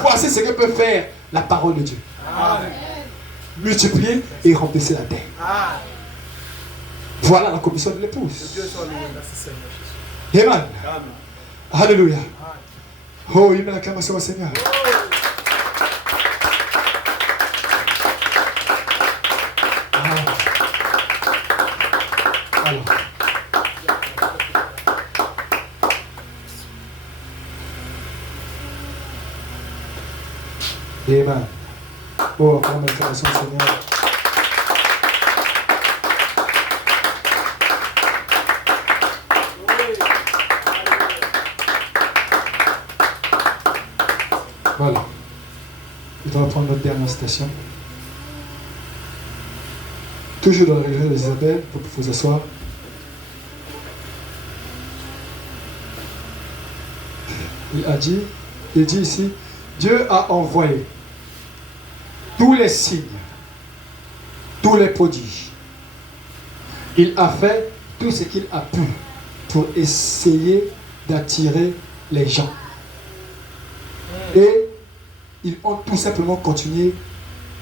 Voici ce que peut faire la parole de Dieu. Amen. Multiplier et remplacer la terre. Voilà la commission de l'épouse. Dieu soit loué. Merci Seigneur Jésus. Amen. Amen. Alléluia. Oh, il met l'acclamation au Seigneur. Alors. Amen. Oh, encore l'acclamation au Seigneur. Voilà. On va prendre notre dernière citation. Toujours dans la région d'Isabelle, vous pouvez vous asseoir. Il dit ici, Dieu a envoyé tous les signes, tous les prodiges. Il a fait tout ce qu'il a pu pour essayer d'attirer les gens. Et ils ont tout simplement continué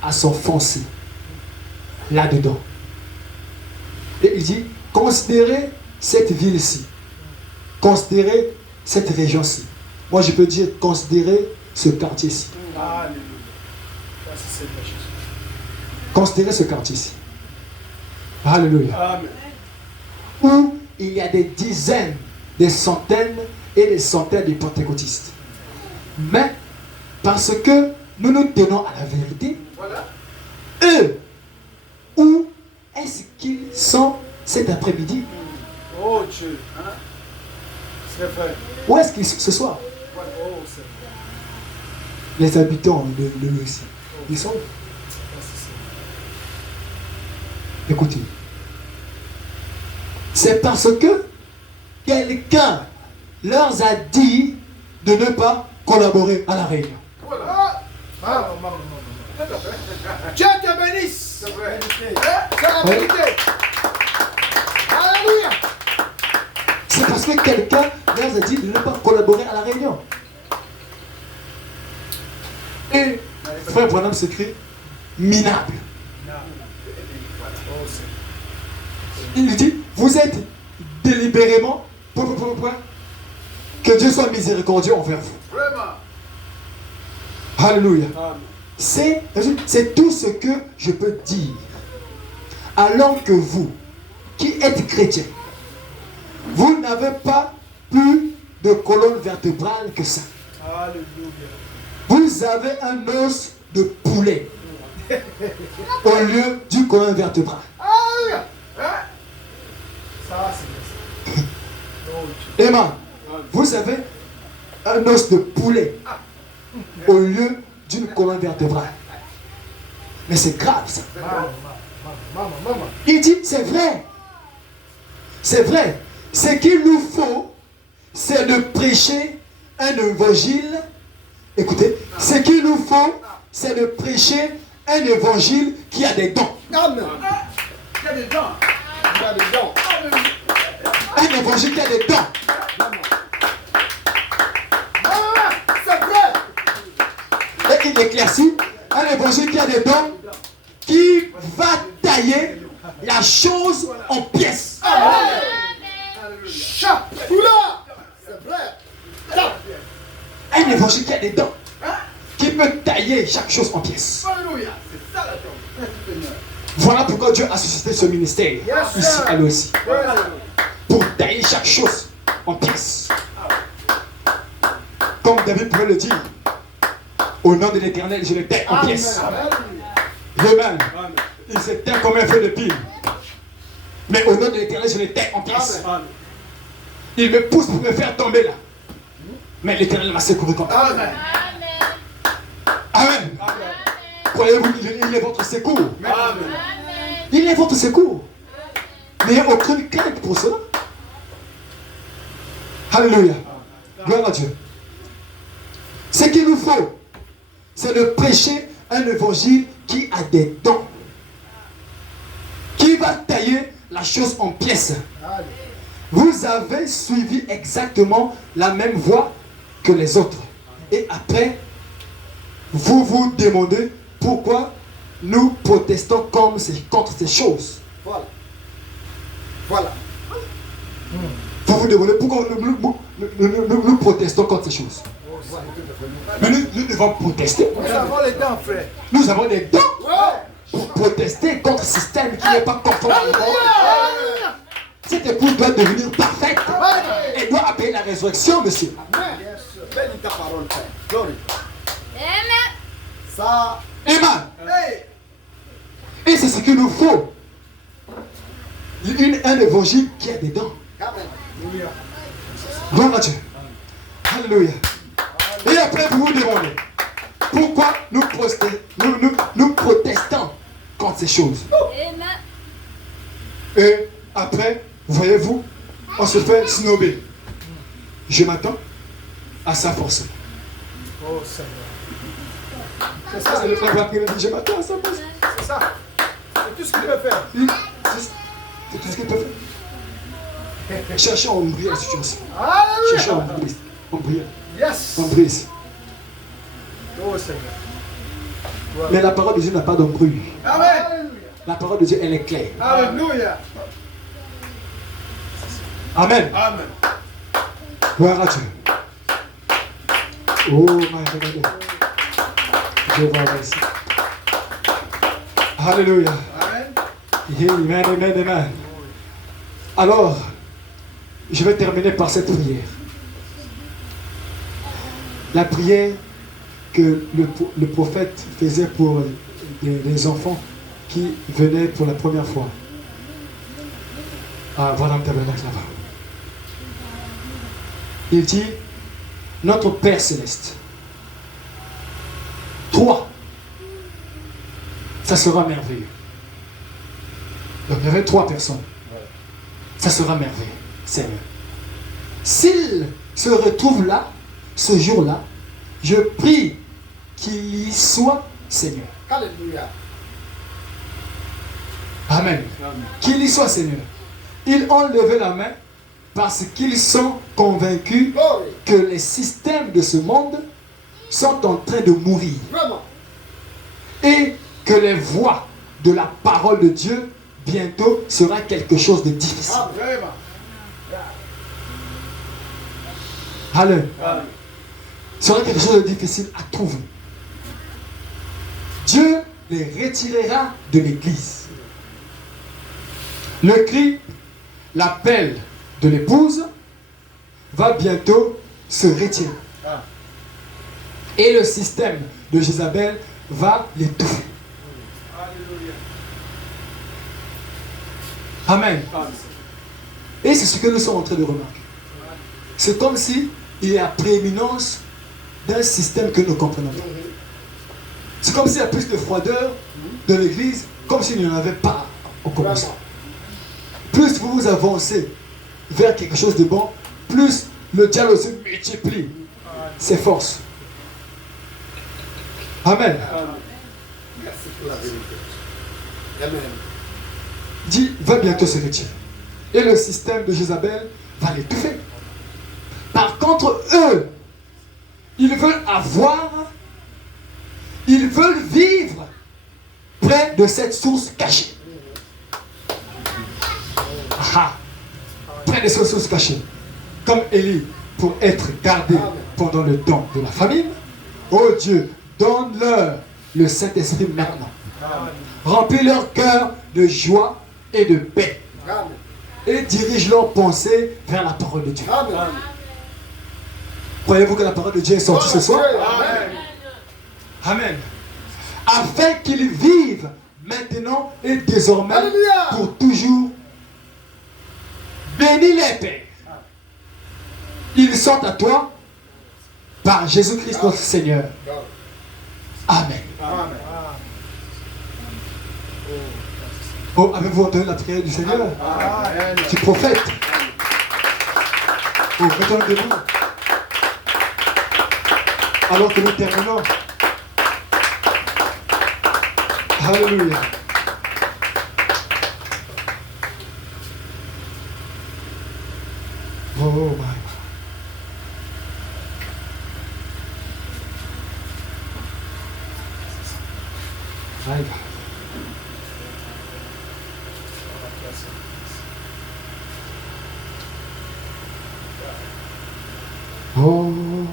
à s'enfoncer là-dedans. Et il dit, considérez cette ville-ci, considérez cette région-ci. Moi, je peux dire, considérez ce quartier-ci. Alléluia. Merci Seigneur Jésus. Considérez ce quartier-ci. Alléluia. Amen. Où il y a des dizaines, des centaines et des centaines de pentecôtistes. Mais parce que nous nous tenons à la vérité, Voilà. eux, où est-ce qu'ils sont cet après-midi? Oh Dieu. Hein? C'est vrai. Où est-ce qu'ils sont ce soir? Voilà. Oh, c'est vrai. Les habitants de Russie. Ils sont où? Merci, Seigneur. Écoutez. C'est parce que quelqu'un leur a dit de ne pas collaborer à la réunion. Voilà. Ah, maman. Dieu te bénisse. C'est vrai. C'est la vérité. Alléluia. C'est parce que quelqu'un leur a dit de ne pas collaborer à la réunion. Et frère Branham s'écrit minable. Oh, c'est Il dit, vous êtes délibérément, que Dieu soit miséricordieux envers vous. vraiment. Alléluia. Amen. C'est tout ce que je peux dire. Alors que vous, qui êtes chrétiens, vous n'avez pas plus de colonne vertébrale que ça. Alléluia. Vous avez un os de poulet au lieu d'une colonne vertébrale. Alléluia. Hein? Ça, c'est bien. Oh Dieu. Amen. Vous avez un os de poulet au lieu d'une colonne vertébrale. Mais c'est grave ça. Maman. Il dit, c'est vrai. C'est vrai. Ce qu'il nous faut, c'est de prêcher un évangile. Écoutez, ce qu'il nous faut, c'est de prêcher un évangile qui a des dons. Amen. Il y a des dents. Il y a des dons. Un évangile qui a des dons. C'est vrai. Et il éclaircit un évangile qui a des dons, qui va tailler la chose en pièces. Chap. Oula. C'est vrai. Chap. Un évangile qui a des dons, qui peut tailler chaque chose en pièces. Alléluia. C'est ça la dent. Voilà pourquoi Dieu a suscité ce ministère ici à nous aussi. Pour tailler chaque chose en pièces. Comme David pourrait le dire, au nom de l'Éternel, je le taille en pièces. Amen. Il s'éteint comme un feu de pile. Mais au nom de l'Éternel, je le taille en pièces. Il me pousse pour me faire tomber là. Mais l'Éternel m'a secouru comme ça. Amen. Amen. Croyez-vous qu'il est votre secours? Amen. Il est votre secours. N'ayez aucune crainte pour cela. Alléluia. Gloire à Dieu. Ce qu'il nous faut, c'est de prêcher un évangile qui a des dons. Qui va tailler la chose en pièces. Vous avez suivi exactement la même voie que les autres. Et après, vous vous demandez pourquoi nous protestons contre ces choses. Voilà. Voilà. Vous vous demandez pourquoi nous protestons contre ces choses. Mais nous devons protester. Nous avons les dents, frère. Nous avons des dons Ouais. pour protester contre un système qui n'est pas conforme à la parole. Cette épouse doit devenir parfaite et doit appeler la résurrection, monsieur. Bénis ta parole, Père. Glory. Ça. Amen. Hey. Et c'est ce qu'il nous faut. Un évangile qui a des dons. Amen. Gloire à Dieu. Alléluia. Et après, vous vous demandez pourquoi nous protestons contre ces choses. Et après, voyez-vous, on se fait snobber. Je m'attends à ça forcément. Oh Seigneur. C'est ça, c'est le frère Black qui dit, je m'attends à ça forcément. C'est ça. C'est tout ce qu'il peut faire. C'est tout ce qu'il peut faire. Cherchez à embrouiller la situation. Cherchez à Alléluia. embrouiller. Yes. Embrouiller. Oh Seigneur. Mais la parole de Dieu n'a pas d'embrouille. Amen. La parole de Dieu, elle est claire. Alléluia. Amen. Amen. Gloire à Dieu. Oh, my God. Je vous remercie. Alléluia. Amen. Amen, amen, amen. Alors, je vais terminer par cette prière. la prière que le prophète faisait pour les enfants qui venaient pour la première fois. Ah, voilà le tabernacle là-bas. Il dit, notre Père Céleste, toi, ça sera merveilleux. Donc il y avait 3 personnes. Ça sera merveilleux, Seigneur. S'il se retrouve là, ce jour-là, je prie qu'il y soit, Seigneur. Alléluia. Amen. Qu'il y soit, Seigneur. Ils ont levé la main parce qu'ils sont convaincus Glory. que les systèmes de ce monde sont en train de mourir Vraiment. et que les voix de la parole de Dieu bientôt sera quelque chose de difficile. Ah, vraiment. Alléluia. Sera quelque chose de difficile à trouver. Dieu les retirera de l'église. Le cri, l'appel de l'épouse va bientôt se retirer. Et le système de Jézabel va l'étouffer. Amen. Et c'est ce que nous sommes en train de remarquer. C'est comme si il y a prééminence d'un système que nous comprenons pas. C'est comme s'il y a plus de froideur de l'église, comme s'il n'y en avait pas au commencement. Plus vous vous avancez vers quelque chose de bon, plus le diable se multiplie ses forces. Amen. Merci pour la vérité. Amen. Dit, va bientôt se retirer. Et le système de Jézabel va l'étouffer. Par contre, eux, ils veulent vivre près de cette source cachée. Près de cette source cachée. Comme Élie, pour être gardé pendant le temps de la famine. Oh Dieu, donne-leur le Saint-Esprit maintenant. Remplis leur cœur de joie et de paix. Amen. Et dirige leurs pensées vers la parole de Dieu. Amen. Croyez-vous que la parole de Dieu est sortie ce soir? Amen. Amen. Afin qu'ils vivent maintenant et désormais Alléluia. pour toujours. Bénis les pères. Ils sont à toi par Jésus-Christ notre Seigneur. Amen. Amen. Oh, avez-vous entendu la prière du Seigneur? Amen. Du prophète. Oh, mettons-nous debout. Alors que nous terminons. Alléluia. Oh my God. My God. Oh my.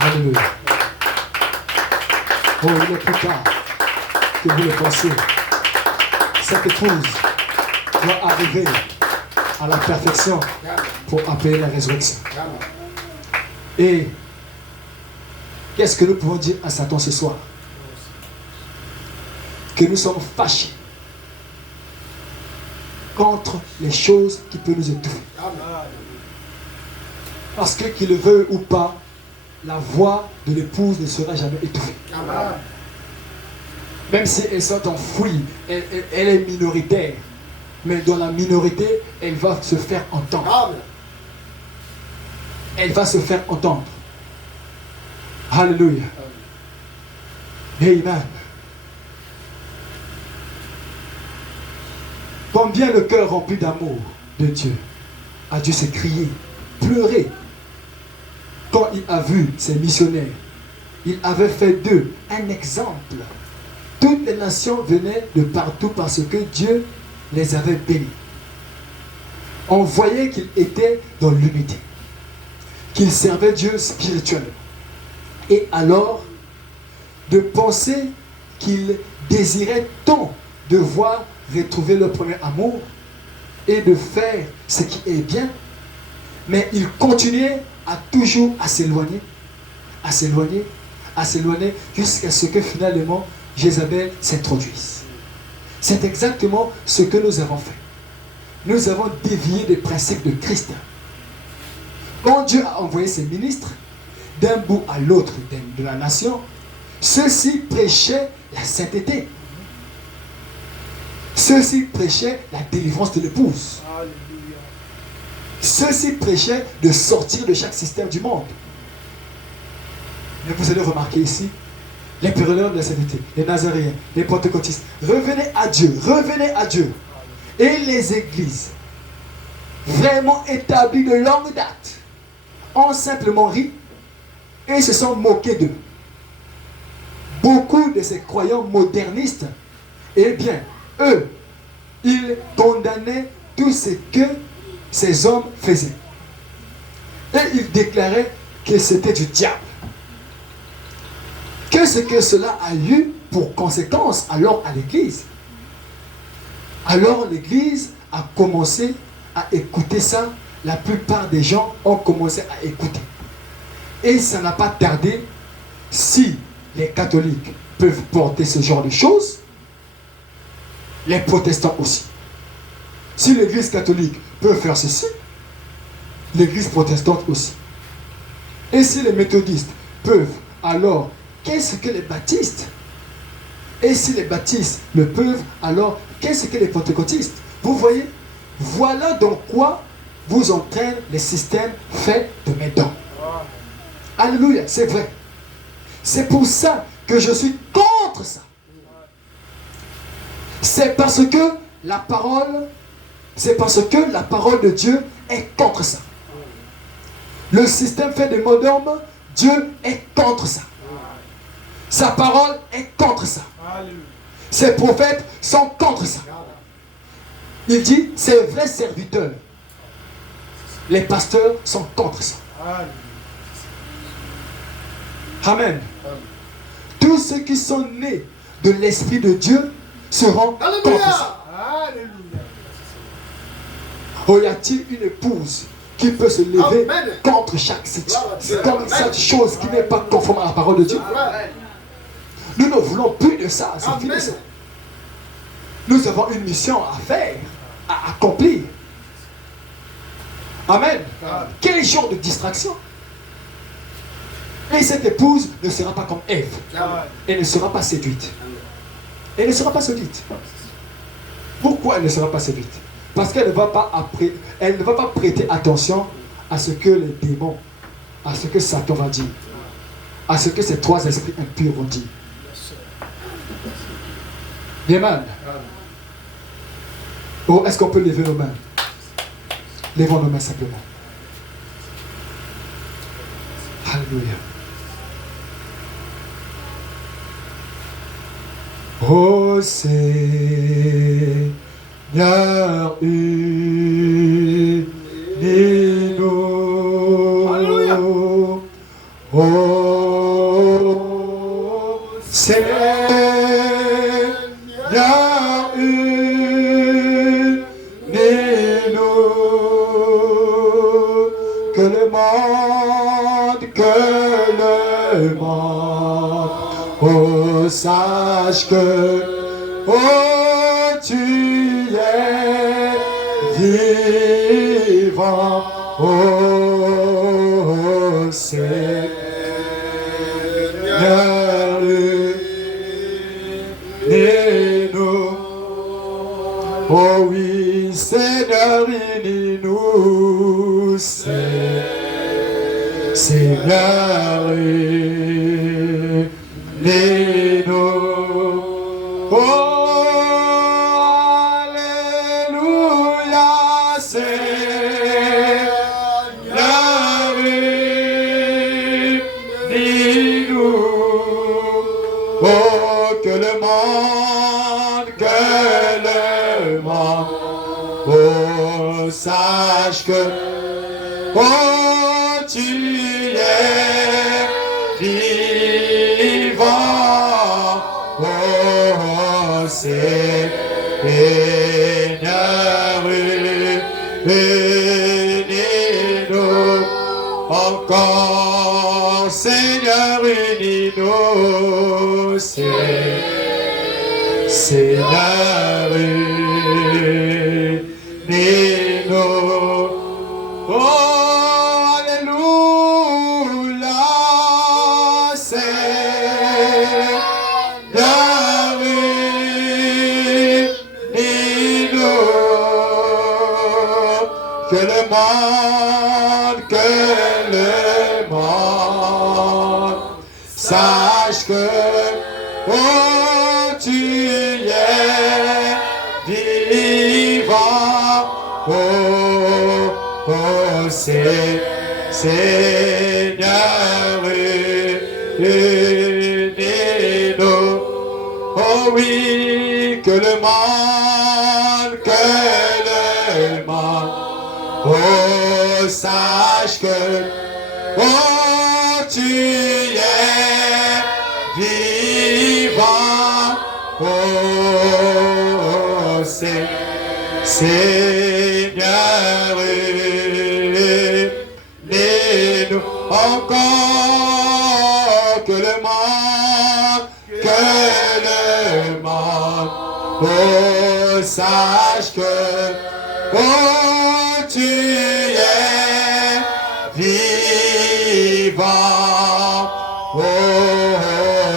Alléluia. Oh, il est plus tard que vous le pensez. Cette épouse doit arriver à la perfection pour appeler la résurrection. Et qu'est-ce que nous pouvons dire à Satan ce soir? Que nous sommes fâchés contre les choses qui peuvent nous étouffer. Parce que qu'il le veuille ou pas, la voix de l'épouse ne sera jamais étouffée. Amen. Même si elles sont enfouies, elle est minoritaire. Mais dans la minorité, elle va se faire entendre. Amen. Elle va se faire entendre. Alléluia. Amen. Combien le cœur rempli d'amour de Dieu a dû se crier, pleurer, quand il a vu ces missionnaires. Il avait fait d'eux un exemple. Toutes les nations venaient de partout parce que Dieu les avait bénis. On voyait qu'ils étaient dans l'unité, qu'ils servaient Dieu spirituellement. Et alors, de penser qu'ils désiraient tant de voir retrouver leur premier amour et de faire ce qui est bien, mais ils continuaient à toujours à s'éloigner, à s'éloigner, à s'éloigner, jusqu'à ce que finalement Jézabel s'introduise. C'est exactement ce que nous avons fait. Nous avons dévié des principes de Christ. Quand Dieu a envoyé ses ministres d'un bout à l'autre de la nation, ceux-ci prêchaient la sainteté. Ceux-ci prêchaient la délivrance de l'épouse. Ceux-ci prêchaient de sortir de chaque système du monde. Mais vous allez remarquer ici, les pèlerins de la sainteté, les nazaréens, les pentecôtistes, revenez à Dieu, revenez à Dieu. Et les églises, vraiment établies de longue date, ont simplement ri et se sont moqués d'eux. Beaucoup de ces croyants modernistes, eh bien, eux, ils condamnaient tout ce que ces hommes faisaient. Et ils déclaraient que c'était du diable. Qu'est-ce que cela a eu pour conséquence alors à l'église? Alors l'église a commencé à écouter ça. La plupart des gens ont commencé à écouter. Et ça n'a pas tardé. Si les catholiques peuvent porter ce genre de choses, les protestants aussi. Si l'église catholique peut faire ceci, l'église protestante aussi. Et si les méthodistes peuvent, alors qu'est-ce que les baptistes? Et si les baptistes le peuvent, alors qu'est-ce que les pentecôtistes? Vous voyez, voilà dans quoi vous entraînent les systèmes faits de mes dents. Alléluia, c'est vrai. C'est pour ça que je suis contre ça. C'est parce que la parole de Dieu est contre ça. Le système fait de mots d'homme, Dieu est contre ça. Sa parole est contre ça. Ses prophètes sont contre ça. Il dit, ses vrais serviteurs, les pasteurs sont contre ça. Amen. Tous ceux qui sont nés de l'Esprit de Dieu seront contre ça. Oh, y a-t-il une épouse qui peut se lever contre chaque chose qui n'est pas conforme à la parole de Dieu? Nous ne voulons plus de ça. C'est fini ça. Nous avons une mission à faire, à accomplir. Amen. Quel genre de distraction? Et cette épouse ne sera pas comme Ève. Elle ne sera pas séduite. Elle ne sera pas séduite. Pourquoi elle ne sera pas séduite? Parce qu'elle ne va pas prêter attention à ce que les démons, à ce que Satan va dire, à ce que ces trois esprits impurs vont dire. Amen. Oh, est-ce qu'on peut lever nos mains? Levons nos mains simplement. Alléluia. Oh Seigneur, unis-nous. Alléluia. Oh Seigneur, unis-nous. Que le monde, oh sache que, oh tu es vivant, oh Seigneur, unis-nous. Oh oui, Seigneur, unis-nous, Seigneur, unis-nous. Oh, alléluia, Seigneur, unis-nous. Oh, que le monde, oh, sache que, oh, tu es vivant. oh Seigneur, unis-nous encore, Seigneur, unis-nous, Seigneur, unis-nous, oh, alléluia, Seigneur, unis-nous, que le monde sache que oh, tu es vivant, oh Seigneur, unis-nous, oh oui, que le monde, oh, sache que oh, tu es vivant, oh, Seigneur, unis-nous encore, que le monde, oh, sache que oh, tu es vivant, oh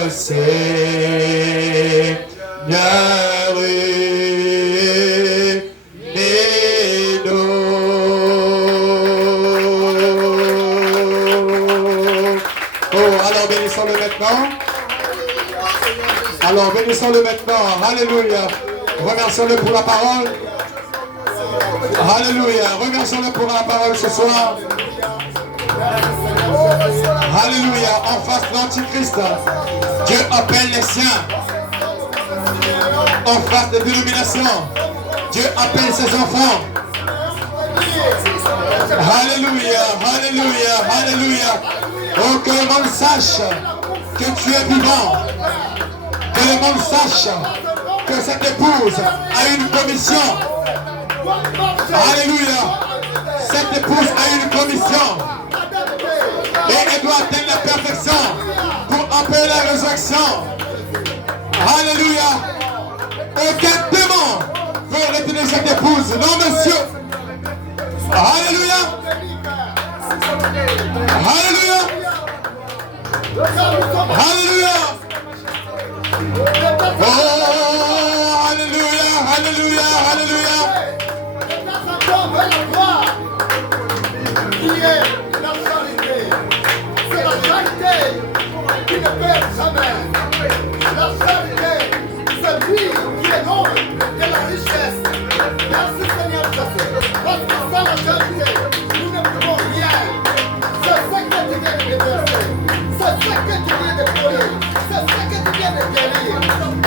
Seigneur, unis-nous. Oh, alors bénissons-le maintenant. Alors bénissons-le maintenant. Alléluia. Remercions-le pour la parole. Alléluia. Remercions-le pour la parole ce soir. Alléluia. En face de l'Antichrist, Dieu appelle les siens. En face des dénominations, Dieu appelle ses enfants. Alléluia. Alléluia. Alléluia. Oh, que le monde sache que tu es vivant. Que le monde sache que cette épouse a une commission. Alléluia. Cette épouse a une commission. Et elle doit atteindre la perfection pour appeler la résurrection. Alléluia. Aucun démon veut retenir cette épouse. Non, monsieur. Alléluia. Alléluia. Alléluia. Oh, alléluia, alléluia, alléluia. Qui est la charité. C'est la charité qui ne perd jamais. La charité, c'est lui qui est l'homme de la richesse. Merci Seigneur Jésus. Parce que sans la charité, nous ne pouvons rien. C'est ce que tu viens de déverser. C'est ce que tu viens de brûler. C'est ce que tu viens de guérir.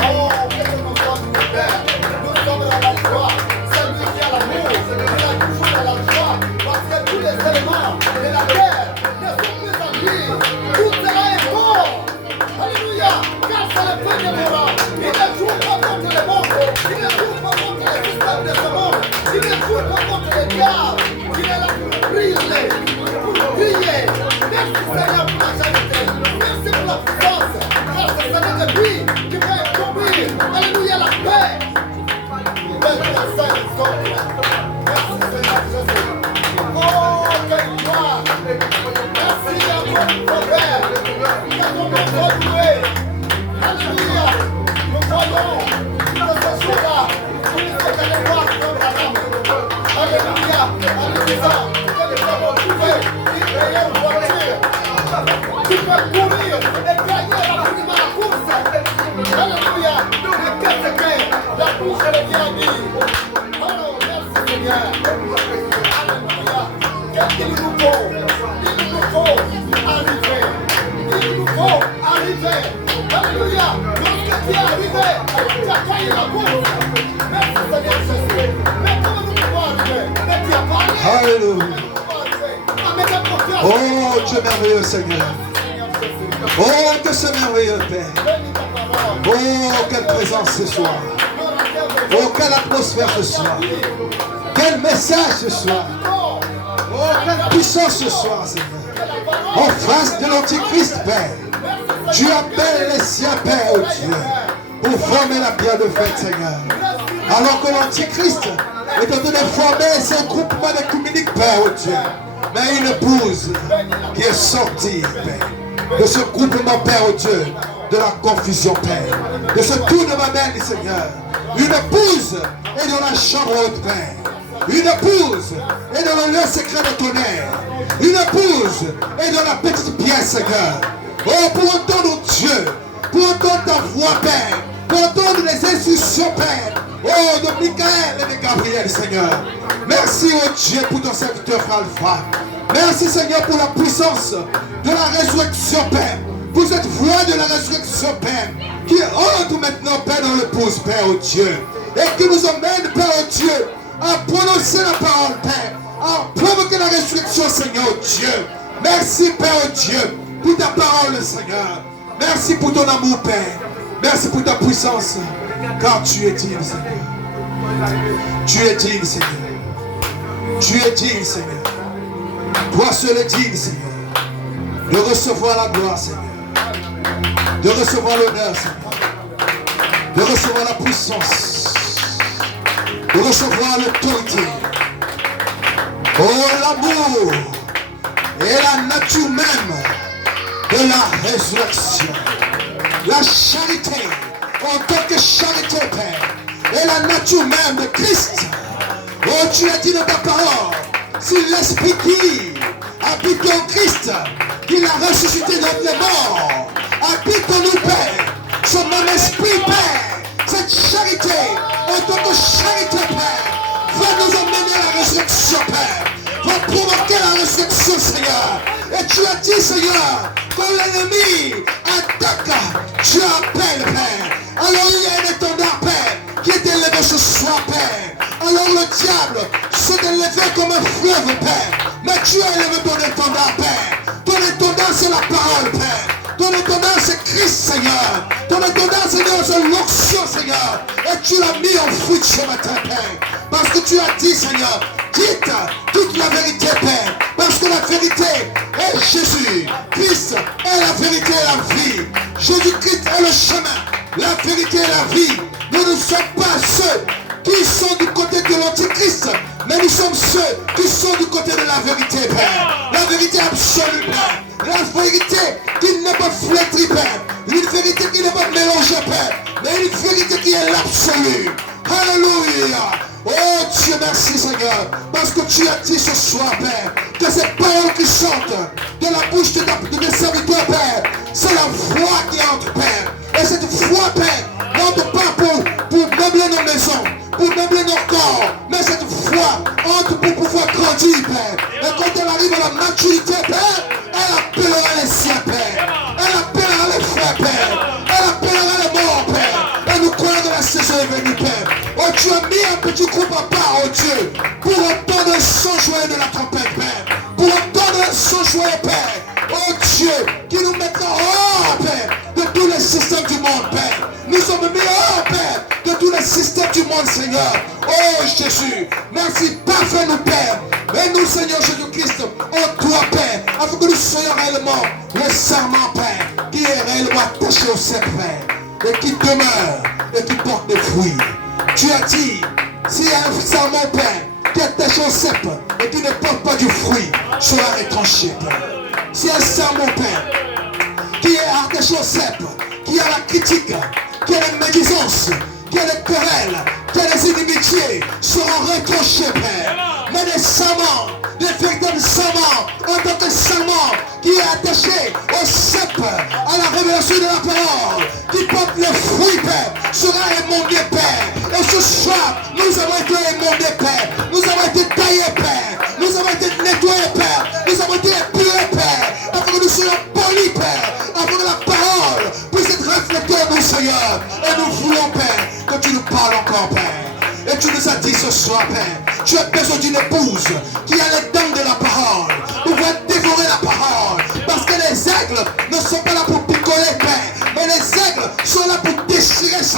Oh, que nous sommes de Père. Nous sommes dans la joie. C'est lui qui a l'amour. Il a toujours dans la joie. Parce que tous les éléments de la terre ne sont plus en lui. Tout cela est mort. Alléluia. Car c'est le Dieu des morts. Il ne joue pas contre le monde. Il ne joue pas contre le système de ce monde. Il ne joue pas contre le diable. Il est là pour briller, pour briller. Merci Seigneur pour la charité. Merci pour la puissance. Car c'est Seigneur de lui qui va accomplir. Alléluia, la paix. Merci Seigneur Jésus. Oh, quelle gloire. Merci à votre Père. Nous avons retrouvé. Alléluia. Nous voyons que ce jour-là, nous allons voir notre âme. Alléluia. Alléluia. Que nous avons trouvé une meilleure voiture. Tu peux courir et gagner rapidement la course. Alléluia. Mais qu'est-ce que la bouche de Dieu a dit? Oh, merci Seigneur. Alléluia. Qu'est-ce qu'il nous faut? Il nous faut arriver. Il nous faut arriver. Alléluia. Lorsque tu es arrivé, tu as gagné la course. Merci Seigneur Jésus. Mais comment nous pouvons arriver? Mais tu as parlé. Alléluia. Oh, Dieu merveilleux Seigneur. Oh, que c'est merveilleux Père. Oh, quelle présence ce soir. Oh, quelle atmosphère ce soir. Quel message ce soir. Oh, quelle puissance ce soir, Seigneur. En face de l'Antichrist, Père, tu appelles les siens, Père, oh Dieu, pour former la pierre de fête, Seigneur. Alors que l'Antichrist est en train de former ses groupements d'écuméniques, Père, oh Dieu. Mais une épouse qui est sortie, Père, de ce groupement, Père, oh Dieu, de la confusion, Père, de ce tour de Babel, Seigneur. Une épouse est dans la chambre haute, Père. Une épouse est dans le lieu secret de tonnerre. Une épouse est dans la petite pièce, Seigneur. Oh, pour entendre Dieu, pour entendre ta voix, Père, pour entendre les instructions, Père, oh, de Michael et de Gabriel, Seigneur. Merci, oh Dieu, pour ton serviteur Alpha. Merci, Seigneur, pour la puissance de la résurrection, Père. Pour cette voix de la résurrection, Père, qui entre maintenant, Père, dans l'épouse, Père, oh Dieu. Et qui nous emmène, Père, oh Dieu, à prononcer la parole, Père, à provoquer la résurrection, Seigneur, oh Dieu. Merci, Père, oh Dieu, pour ta parole, Seigneur. Merci pour ton amour, Père. Merci pour ta puissance, car tu es digne, Seigneur. Tu es digne, Seigneur. Tu es digne, Seigneur. Toi seul es digne, Seigneur, de recevoir la gloire, Seigneur, de recevoir l'honneur, Seigneur, de recevoir la puissance, de recevoir l'autorité. Oh, l'amour et la nature même de la résurrection. La charité, en tant que charité, Père, et la nature même de Christ. Oh, tu as dit dans ta parole, si l'Esprit qui habite en Christ, qu'il a ressuscité d'entre les morts, habite en nous, Père, ce même Esprit, Père, cette charité, en tant que charité, Père, va nous emmener à la résurrection, Père, va provoquer la résurrection, Seigneur. Et tu as dit, Seigneur, quand l'ennemi attaque, tu appelles, Père. Alors il y a un étendard, Père, qui est élevé ce soir, Père. Alors le diable s'est élevé comme un fleuve, Père. Mais tu as élevé ton étendard, Père. Ton étendard, c'est la parole, Père. Ton étendard, c'est Christ, Seigneur. Ton étendard, Seigneur, c'est l'onction, Seigneur. Et tu l'as mis en fruit ce matin, Père. Parce que tu as dit, Seigneur, dites toute la vérité, Père. Parce que la vérité est Jésus. Christ est la vérité et la vie. Jésus-Christ est le chemin, la vérité et la vie. Nous ne sommes pas ceux qui sont du côté de l'Antichrist, mais nous sommes ceux qui sont du côté de la vérité, Père. La vérité absolue, Père. La vérité qui n'est pas flétrie, Père. Une vérité qui n'est pas mélangée, Père. Mais une vérité qui est l'absolu. Alléluia. Oh Dieu, merci, Seigneur. Parce que tu as dit ce soir, Père, que ces paroles qui sortent de la bouche de tes serviteurs, Père, c'est la foi qui entre, Père. Et cette foi, Père, n'entre pas pour meubler nos maisons, pour meubler nos corps, mais cette foi entre pour pouvoir grandir, Père. Et quand elle arrive à la maturité, Père, elle appellera les siens, Père. Elle appellera les frères, Père. Elle appellera les morts, Père. Et nous croyons que la saison est venue, Père. Oh, tu as mis un petit groupe à part, oh Dieu, pour entendre le son joyeux de la tempête, Père. Pour entendre le son joyeux, Père. Oh Dieu, qui nous mettra hors, Père, de tous les systèmes du monde, Père. Nous sommes mis hors, Père, de tous les systèmes du monde, Seigneur. Oh Jésus, merci, parfait-nous, Père. Et nous, Seigneur Jésus-Christ, en toi, Père, afin que nous soyons réellement le serment, Père, qui est réellement attaché au ciel, Père, et qui demeure, et qui porte des fruits. Tu as dit, s'il y a un serment, Père, qui est attaché au cep et qui ne porte pas du fruit, sera retranché, Père. Si un serment, Père, qui est attaché au cep, qui a la critique, qui a la médisance, qui a les querelles, qui a les inimitiés, sera retranché, Père. Mais des serments, des véritables serments, en tant que serment qui est attaché au cep, à la révélation de la parole, qui porte les fruits, Père, sera émondé, Père. Et ce soir, nous avons été émondés, Père. Nous avons été taillés, Père. Nous avons été nettoyés, Père. Nous avons été épurés, Père. Afin que nous soyons polis, Père. Afin que la parole puisse être reflétée en nous, Seigneur. Et nous voulons, Père, que tu nous parles encore, Père. Et tu nous as dit ce soir, Père, tu as besoin d'une épouse qui a les dents de la parole, pour pouvoir dévorer la parole. Parce que les aigles ne sont pas là pour picoler, Père, mais les aigles sont là pour dévorer.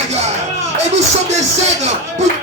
Seigneur. Et nous sommes des aigles pour